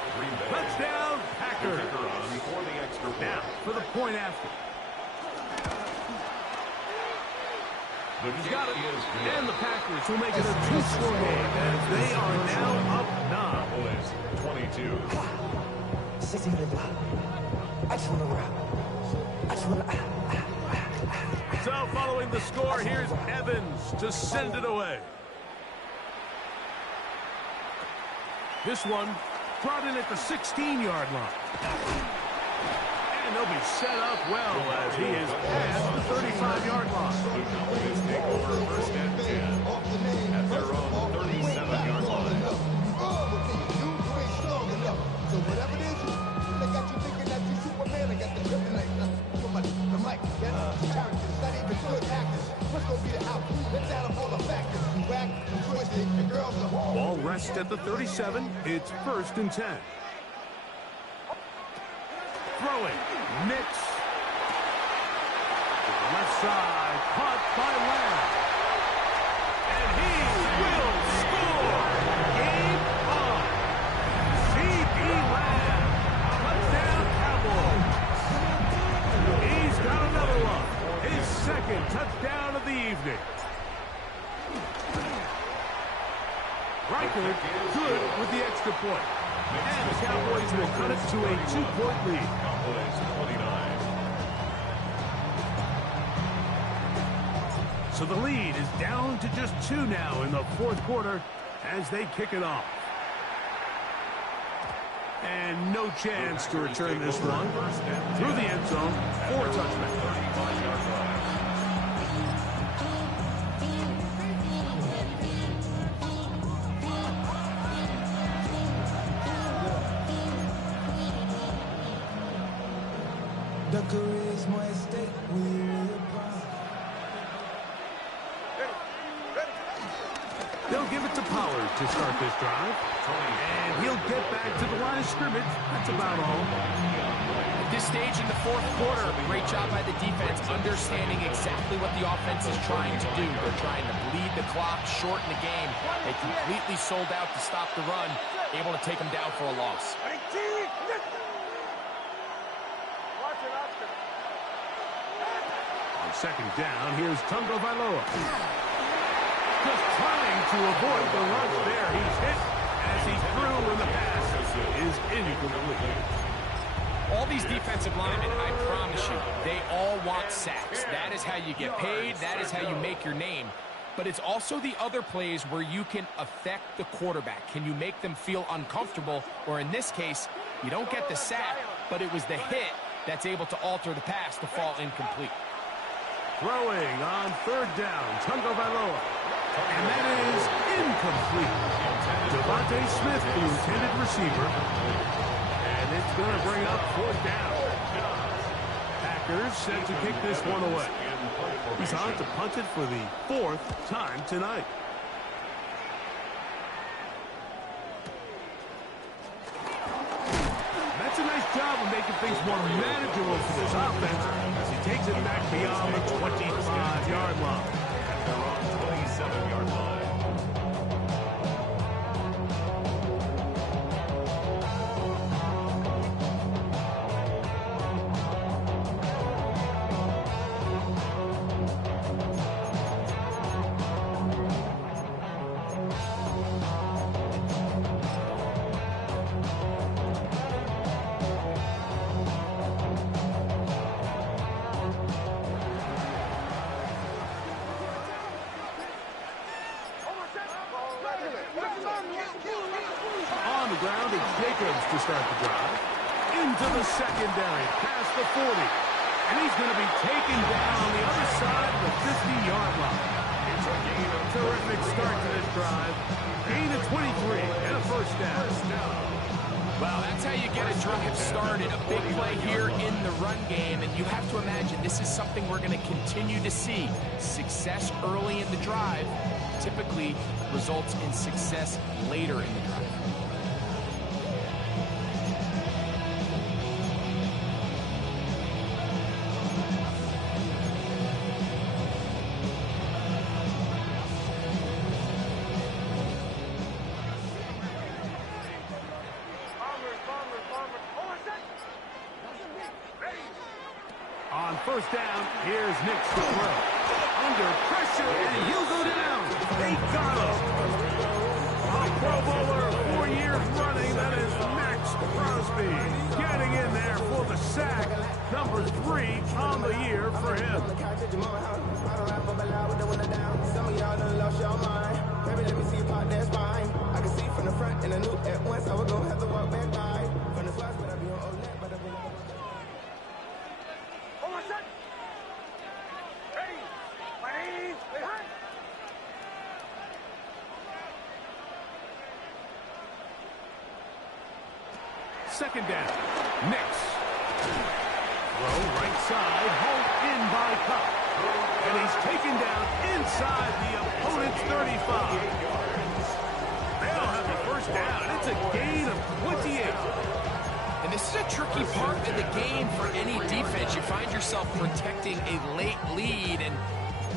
Touchdown, Packers. Now for the point after. He's got it. And the Packers will make it a 2-score game as they are now up 9. 22. So following the score, here's Evans to send it away. This one brought in at the 16-yard line. And they'll be set up well as he is past the 35-yard line. The Cowboys take over 1st and 10 at their own 37-yard line. So whatever it is, they got you thinking that you're Superman. I got the kryptonite. The mic, that's characters, not even good actors. What's gonna be the outcome? Let's add up all the factors. Whack, twisted, the girls are home. Ball rests at the 37. It's 1st and 10. Throwing. Nix. To the left side. Caught by Lamb. And he will score. Game on. C.B. Lamb. Touchdown Cowboys. He's got another one. His 2nd touchdown of the evening. Reichert good with the extra point. And the Cowboys will cut it to a 2-point lead. Cowboys 29. So the lead is down to just 2 now in the 4th quarter as they kick it off. And no chance to return this one. Through the end zone for a touchdown. They'll give it to Pollard to start this drive. And he'll get back to the line of scrimmage. That's about all. At this stage in the 4th quarter, great job by the defense, understanding exactly what the offense is trying to do. They're trying to bleed the clock, shorten the game. They completely sold out to stop the run, able to take them down for a loss. On 2nd down, here's Tungo Vailoa. Just trying to avoid the rush there. He's hit as he threw when the pass is incomplete. All these defensive linemen, I promise you, they all want sacks. That is how you get paid. That is how you make your name. But it's also the other plays where you can affect the quarterback. Can you make them feel uncomfortable? Or in this case, you don't get the sack, but it was the hit that's able to alter the pass to fall incomplete. Throwing on third down, Tagovailoa. And that is incomplete. Devontae Smith, the intended receiver. And it's going to bring up fourth down. Packers set to kick this one away. He's on to punt it for the fourth time tonight. That's a nice job of making things more manageable for this offense as he takes it back beyond the 25-yard line. At their own 27-yard line. On the ground, it's Jacobs to start the drive. Into the secondary, past the 40. And he's going to be taken down on the other side of the 50-yard line. It's a terrific start to this drive. Gain of 23 and a first down. Well, that's how you get a drive started. A big play here in the run game, and you have to imagine this is something we're going to continue to see. Success early in the drive typically results in success later in the drive. On first down, here's Nick to throw. Under pressure, and he'll go down. They got him. A Pro Bowler 4 years running, that is Max Crosby. Getting in there for the sack. Number 3 on the year for him. Some of y'all done lost your mind. Baby, let me see you pop that spine. I can see from the front and the new at once. I was gonna have to walk back by. From the slides, but I be on OLED, but I be on. Second down. Next. Throw right side. Home in by Cup. And he's taken down inside the opponent's 35. They'll have the first down. It's a gain of 28. And this is a tricky part of the game for any defense. You find yourself protecting a late lead, and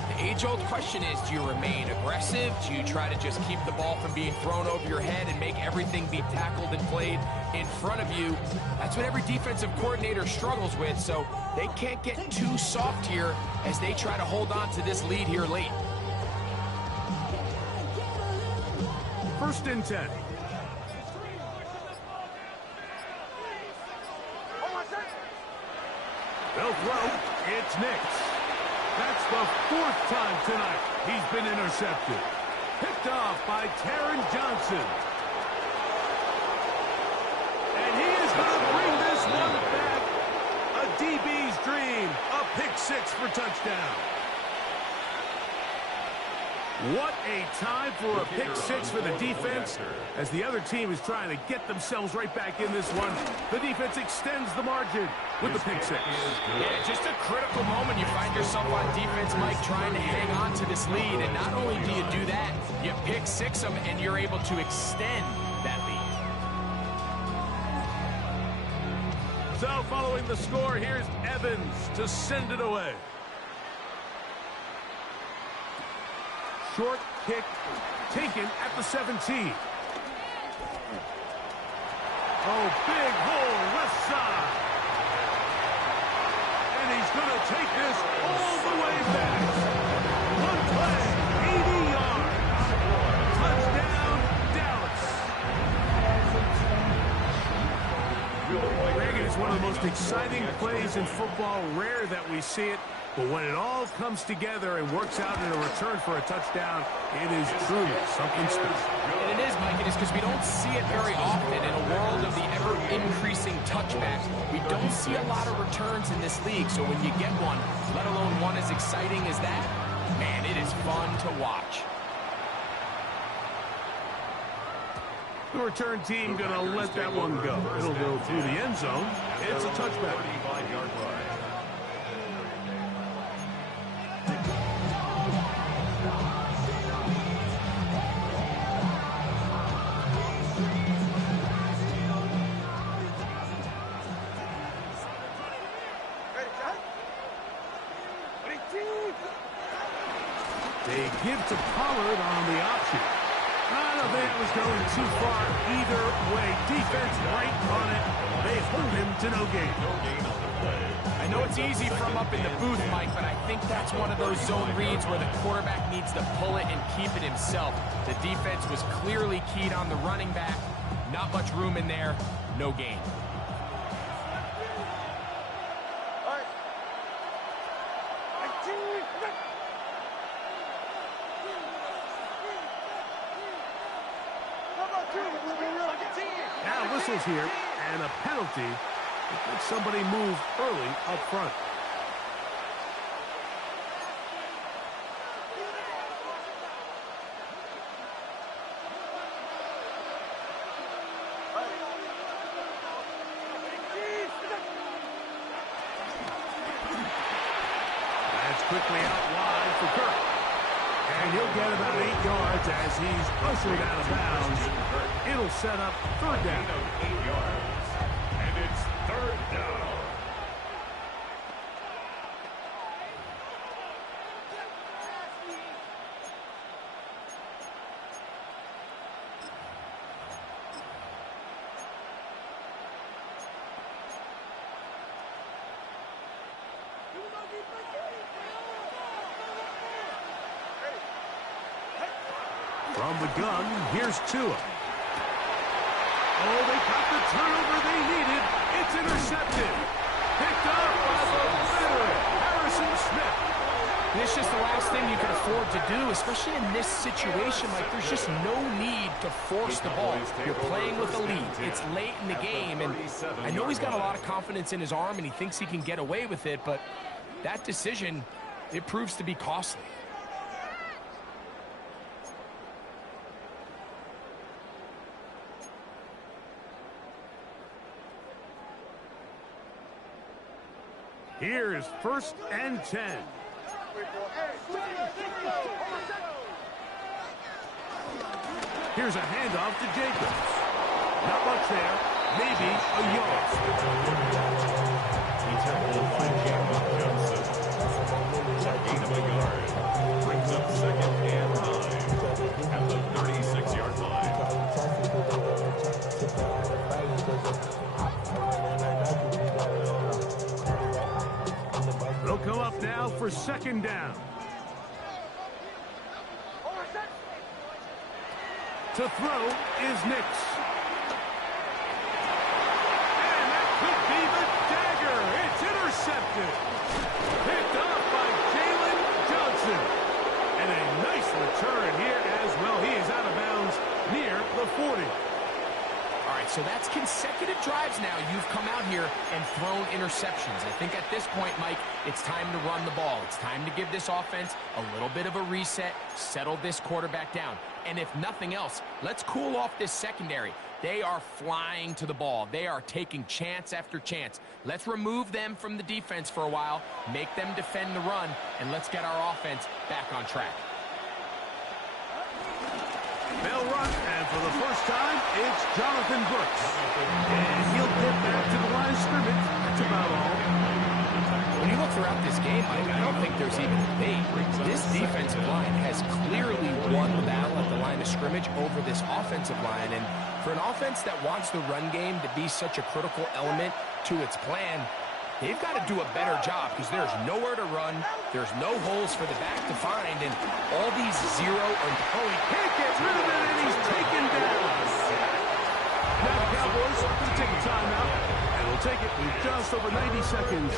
the age-old question is, do you remain aggressive? Do you try to just keep the ball from being thrown over your head and make everything be tackled and played in front of you? That's what every defensive coordinator struggles with, so they can't get too soft here as they try to hold on to this lead here late. First and 10. They'll throw. It's Nix. That's the 4th time tonight he's been intercepted. Picked off by Taron Johnson. And he is going to bring this one back. A DB's dream. A pick 6 for touchdown. What a time for a pick 6 for the defense. As the other team is trying to get themselves right back in this one, the defense extends the margin with the pick 6. Yeah, just a critical moment. You find yourself on defense, Mike, trying to hang on to this lead. And not only do you do that, you pick 6 them, and you're able to extend that lead. So following the score, here's Evans to send it away. Short kick taken at the 17. Oh, big hole left side. And he's going to take this all the way back. One play, 80 yards. Touchdown, Dallas. Reagan is one of the most exciting plays in football. Rare that we see it. But when it all comes together and works out in a return for a touchdown, it is truly something special. And it is, Mike. It is because we don't see it very often in a world of the ever increasing touchbacks. We don't see a lot of returns in this league, so when you get one, let alone one as exciting as that, man, it is fun to watch. The return team going to let that one go. It'll go through the end zone. It's a touchback. 35-yard line. They give to Pollard on the option. I don't think it was going too far either way. Defense right on it. They hold him to no gain. I know it's easy from up in the booth, Mike, but I think that's one of those zone reads where the quarterback needs to pull it and keep it himself. The defense was clearly keyed on the running back. Not much room in there. No gain. Now whistles here, and a penalty. I think somebody moved early up front. That's quickly out wide for Kirk. And he'll get about 8 yards as he's ushered out of bounds. It'll set up third down. 8 yards. And it's third down. From the gun, here's Tua. Oh, they got the turnover they needed. It's intercepted. Picked up by the veteran, Harrison Smith. And it's just the last thing you can afford to do, especially in this situation. Like, there's just no need to force the ball. You're playing with a lead. It's late in the game, and I know he's got a lot of confidence in his arm, and he thinks he can get away with it, but that decision, it proves to be costly. Here's 1st and 10. Here's a handoff to Jacobs. Not much there. Maybe a yard. He tackled by Jacob Johnson. A gain of a yard. Brings up 2nd and 9 at the 36-yard line. They'll come up now for 2nd down. To throw is Nix. And that could be the dagger. It's intercepted. Picked up by Jalen Johnson. And a nice return here as well. He is out of bounds near the 40. All right, so that's consecutive drives now. You've come out here and thrown interceptions. I think at this point, Mike, it's time to run the ball. It's time to give this offense a little bit of a reset, settle this quarterback down. And if nothing else, let's cool off this secondary. They are flying to the ball. They are taking chance after chance. Let's remove them from the defense for a while, make them defend the run, and let's get our offense back on track. They'll run, and for the first time, it's Jonathan Brooks. And he'll get back to the line of scrimmage. That's about all. When you look throughout this game, Mike, I don't think there's even debate. This defensive line has clearly won the battle at the line of scrimmage over this offensive line. And for an offense that wants the run game to be such a critical element to its plan, they've got to do a better job because there's nowhere to run. There's no holes for the back to find. And all these zero or... Oh, he can't get rid of it, and he's taken down. Now the Cowboys are going to take a timeout, and we'll take it with just over 90 seconds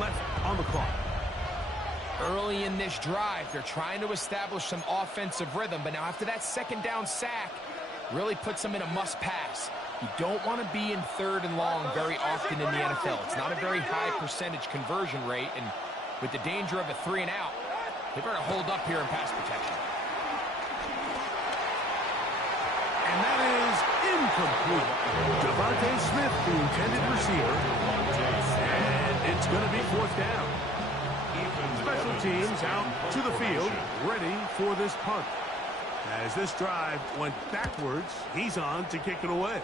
left on the clock. Early in this drive, they're trying to establish some offensive rhythm. But now after that 2nd down sack, really puts them in a must-pass. You don't want to be in 3rd and long very often in the NFL. It's not a very high percentage conversion rate, and with the danger of a 3 and out, they better hold up here in pass protection. And that is incomplete. Devontae Smith, the intended receiver. And it's going to be 4th down. Special teams out to the field, ready for this punt. As this drive went backwards, he's on to kick it away.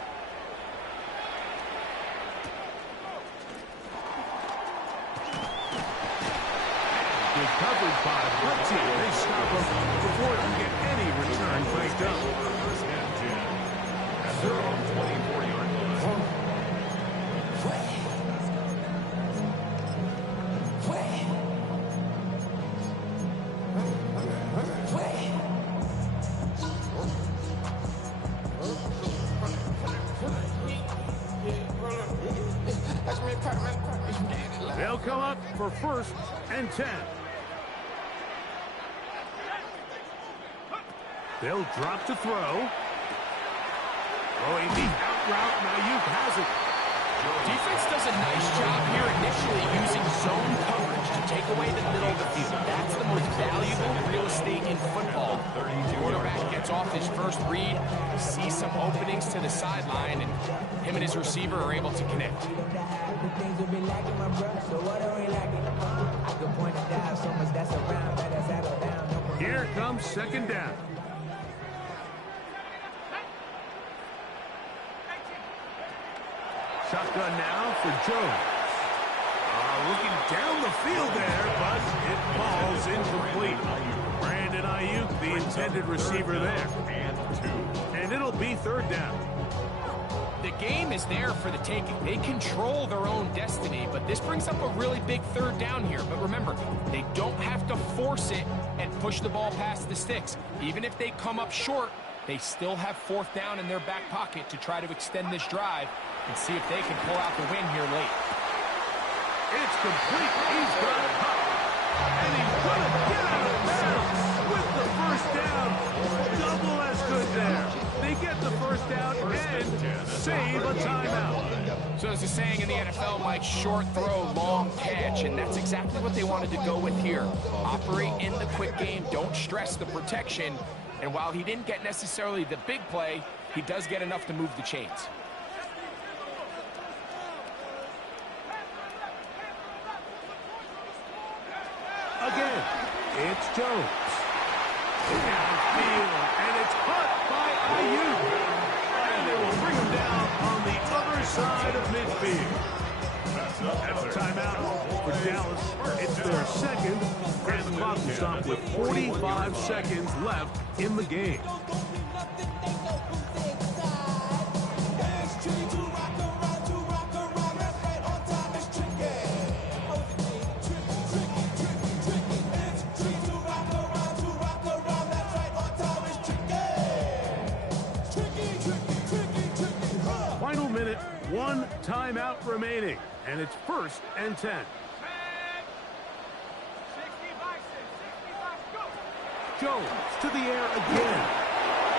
Good coverage by the team. They stop him before he can get any return cranked up. First and 10. At their own 24-yard line. They'll come up for 1st and 10. They'll drop to throw. Throwing the out route. Ayuk has it. Defense does a nice job here initially using zone coverage to take away the middle of the field. That's the most valuable real estate in football. The quarterback gets off his first read, sees some openings to the sideline, and him and his receiver are able to connect. Here comes 2nd down. Shotgun now for Jones. Looking down the field there, but it falls incomplete. Brandon Ayuk, the intended receiver there. And it'll be 3rd down. The game is there for the taking. They control their own destiny, but this brings up a really big 3rd down here. But remember, they don't have to force it and push the ball past the sticks. Even if they come up short, they still have 4th down in their back pocket to try to extend this drive and see if they can pull out the win here late. It's complete. He's got it. And he's going to get out of bounds with the 1st down. Double as good there. They get the 1st down and save a timeout. So there's a saying in the NFL, Mike, short throw, long catch, and that's exactly what they wanted to go with here. Operate in the quick game. Don't stress the protection. And while he didn't get necessarily the big play, he does get enough to move the chains. Again, it's Jones. Downfield, and it's caught by Ayuk. And they will bring him down on the other side of midfield. That's a timeout for Dallas. It's their 2nd, and the clock will stop with 45 seconds left in the game. Final minute, 1 timeout remaining, and it's 1st and 10. Jones to the air again.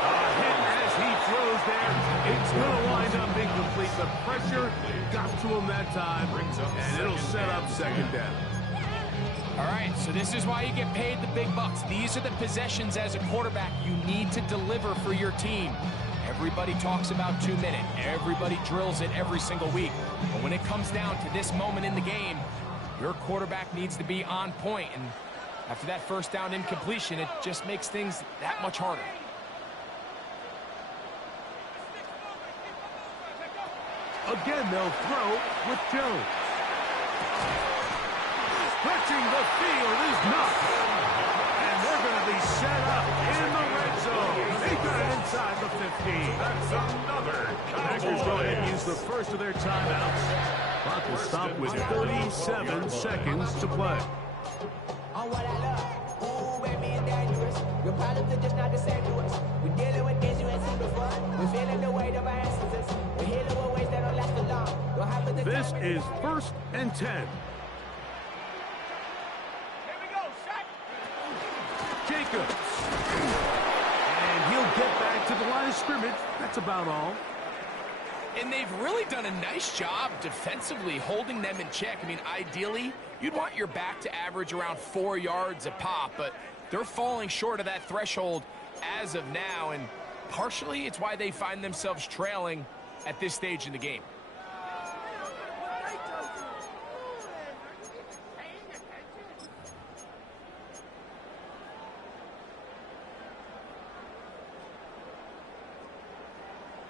A hit as he throws there. It's going to wind up incomplete. The pressure got to him that time, and it'll set up 2nd down. All right, so this is why you get paid the big bucks. These are the possessions as a quarterback you need to deliver for your team. Everybody talks about 2-minute. Everybody drills it every single week. But when it comes down to this moment in the game, your quarterback needs to be on point. And after that 1st down incompletion, it just makes things that much harder. Again, they'll throw with Jones. Stretching the field is not. And they're going to be set up in the red zone. They got it inside the 15. That's another Packers go ahead and use the 1st of their timeouts. Clock will stop with 37 seconds to play. On what I love, ooh, baby, it's dangerous. Your problems are just not the same to us. We're dealing with things you ain't seen before. We're feeling the weight of our instances. We're healing with ways that don't last too long. What happens This is 1st and 10. Here we go, shot. Jacobs. And he'll get back to the line of scrimmage. That's about all. And they've really done a nice job defensively holding them in check. I mean, ideally, you'd want your back to average around 4 yards a pop, but they're falling short of that threshold as of now, and partially it's why they find themselves trailing at this stage in the game.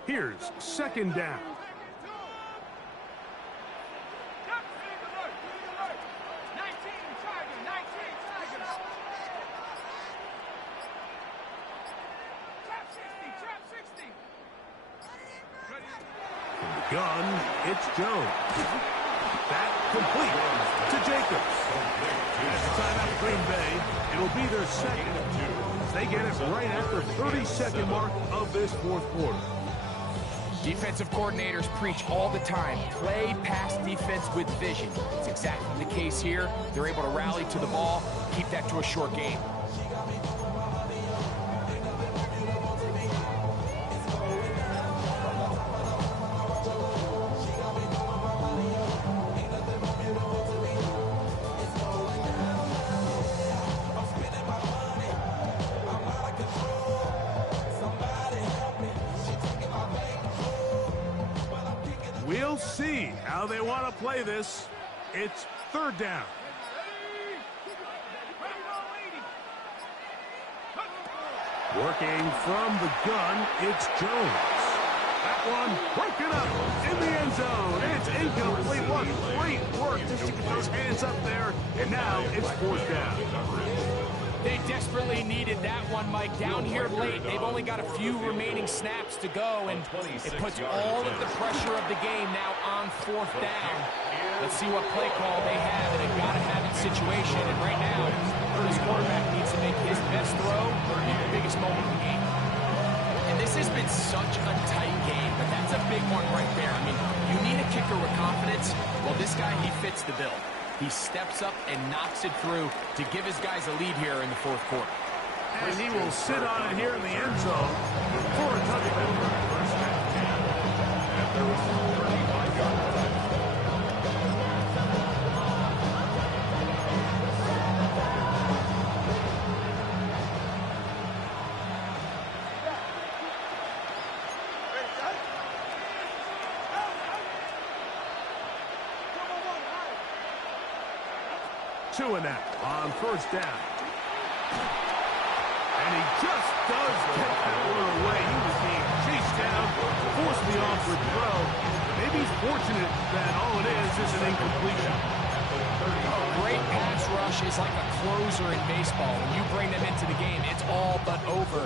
Here's second down. From the gun, it's Jones. That complete to Jacobs. At the timeout, Green Bay, it'll be their second. They get it right at the 30-second mark of this fourth quarter. Defensive coordinators preach all the time, play pass defense with vision. It's exactly the case here. They're able to rally to the ball, keep that to a short game. We'll see how they want to play this. It's third down. Working from the gun, it's Jones. That one broken up in the end zone. It's incomplete. What great work just to get those hands up there. And now it's fourth down. They desperately needed that one, Mike. Down here late, they've only got a few remaining snaps to go, and it puts all of the pressure of the game now on fourth down. Let's see what play call they have in a gotta-have-it situation. And right now, this quarterback needs to make his best throw in the biggest moment of the game. And this has been such a tight game, but that's a big one right there. I mean, you need a kicker with confidence. Well, this guy, he fits the bill. He steps up and knocks it through to give his guys a lead here in the fourth quarter. And he will sit on it here in the end zone for a touchdown. First down. And there was 35 yards. 2 and out on first down. And he just does get that one away. He was being chased down, forced the awkward throw. Maybe he's fortunate that all it is an incompletion. A great pass rush is like a closer in baseball. When you bring them into the game, it's all but over.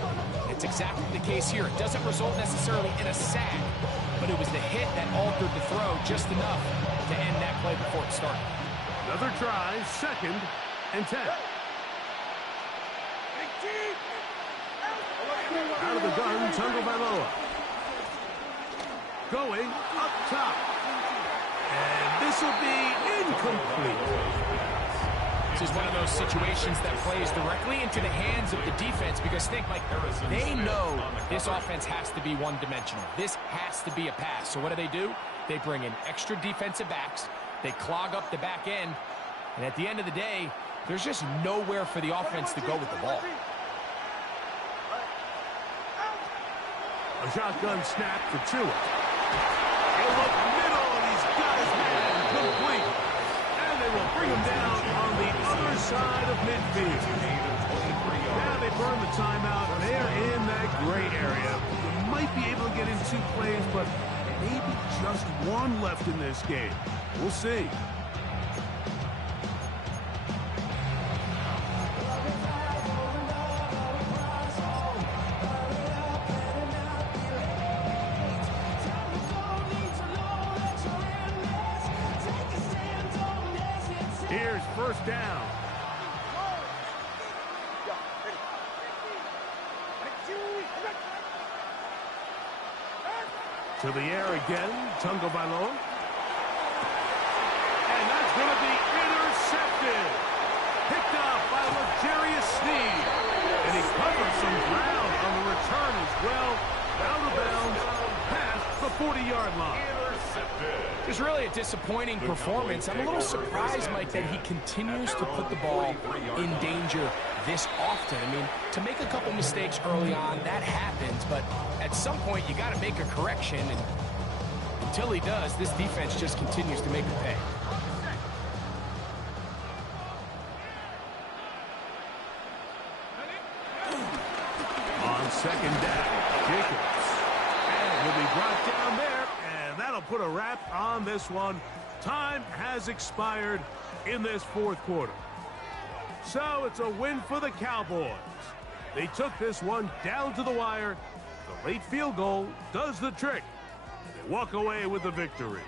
It's exactly the case here. It doesn't result necessarily in a sack, but it was the hit that altered the throw just enough to end that play before it started. Another try, second and 10. Out of the gun, Tagovailoa. Going up top. And this will be incomplete. This is one of those situations that plays directly into the hands of the defense because think, like, they know this offense has to be one-dimensional. This has to be a pass. So what do? They bring in extra defensive backs. They clog up the back end, and at the end of the day, there's just nowhere for the offense to go with the ball. A shotgun snap for Tua. He'll look middle, and he's got his man complete. And they will bring him down on the other side of midfield. Now they burn the timeout. They're in that gray area. You might be able to get in 2 plays, but maybe just one left in this game. We'll see. Here's first down. To the air again, Tagovailoa. And that's going to be intercepted. Picked up by L'Jarius Sneed. And he covers some ground on the return as well. Out of bounds, past the 40-yard line. Intercepted. It was really a disappointing performance. I'm a little surprised, Mike, that he continues to put the ball in danger this often. I mean, to make a couple mistakes early on, that happens, but at some point you got to make a correction, and until he does, this defense just continues to make him pay. On second down, Jacobs. And he'll be brought down there, and that'll put a wrap on this one. Time has expired in this fourth quarter. So it's a win for the Cowboys. They took this one down to the wire. The late field goal does the trick. They walk away with the victory.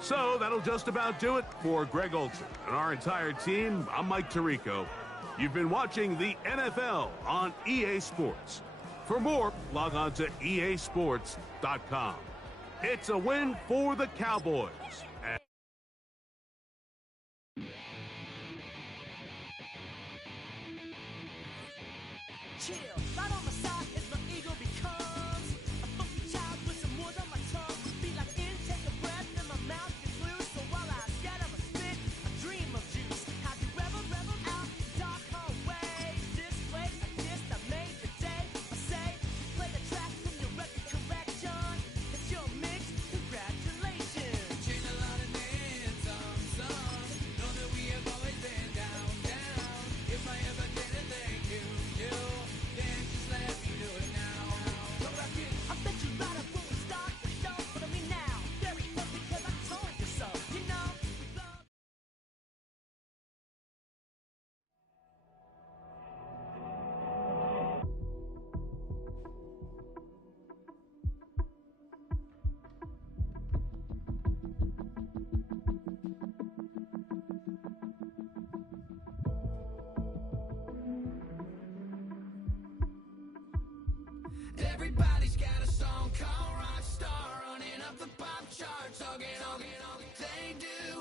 So that'll just about do it for Greg Olson and our entire team. I'm Mike Tirico. You've been watching the NFL on EA Sports. For more, log on to easports.com. It's a win for the Cowboys. Chill, right on my side as my ego becomes a funky child with some wood on my tongue. Be like intake a breath and my mouth gets loose. So while I scatter my spit, I dream of juice. Have you ever rebel out dark hallways? This way, I guess I made the day. I say, play the track from your record collection. It's your mix, congratulations. Change a lot of names, some. Know that we have always been down. If I ever didn't thank you. I bet you right up when we start the show, but I mean now, very close because I told you so. You know, we love. Everybody's got a song called Rockstar, running up the pop charts, all they do.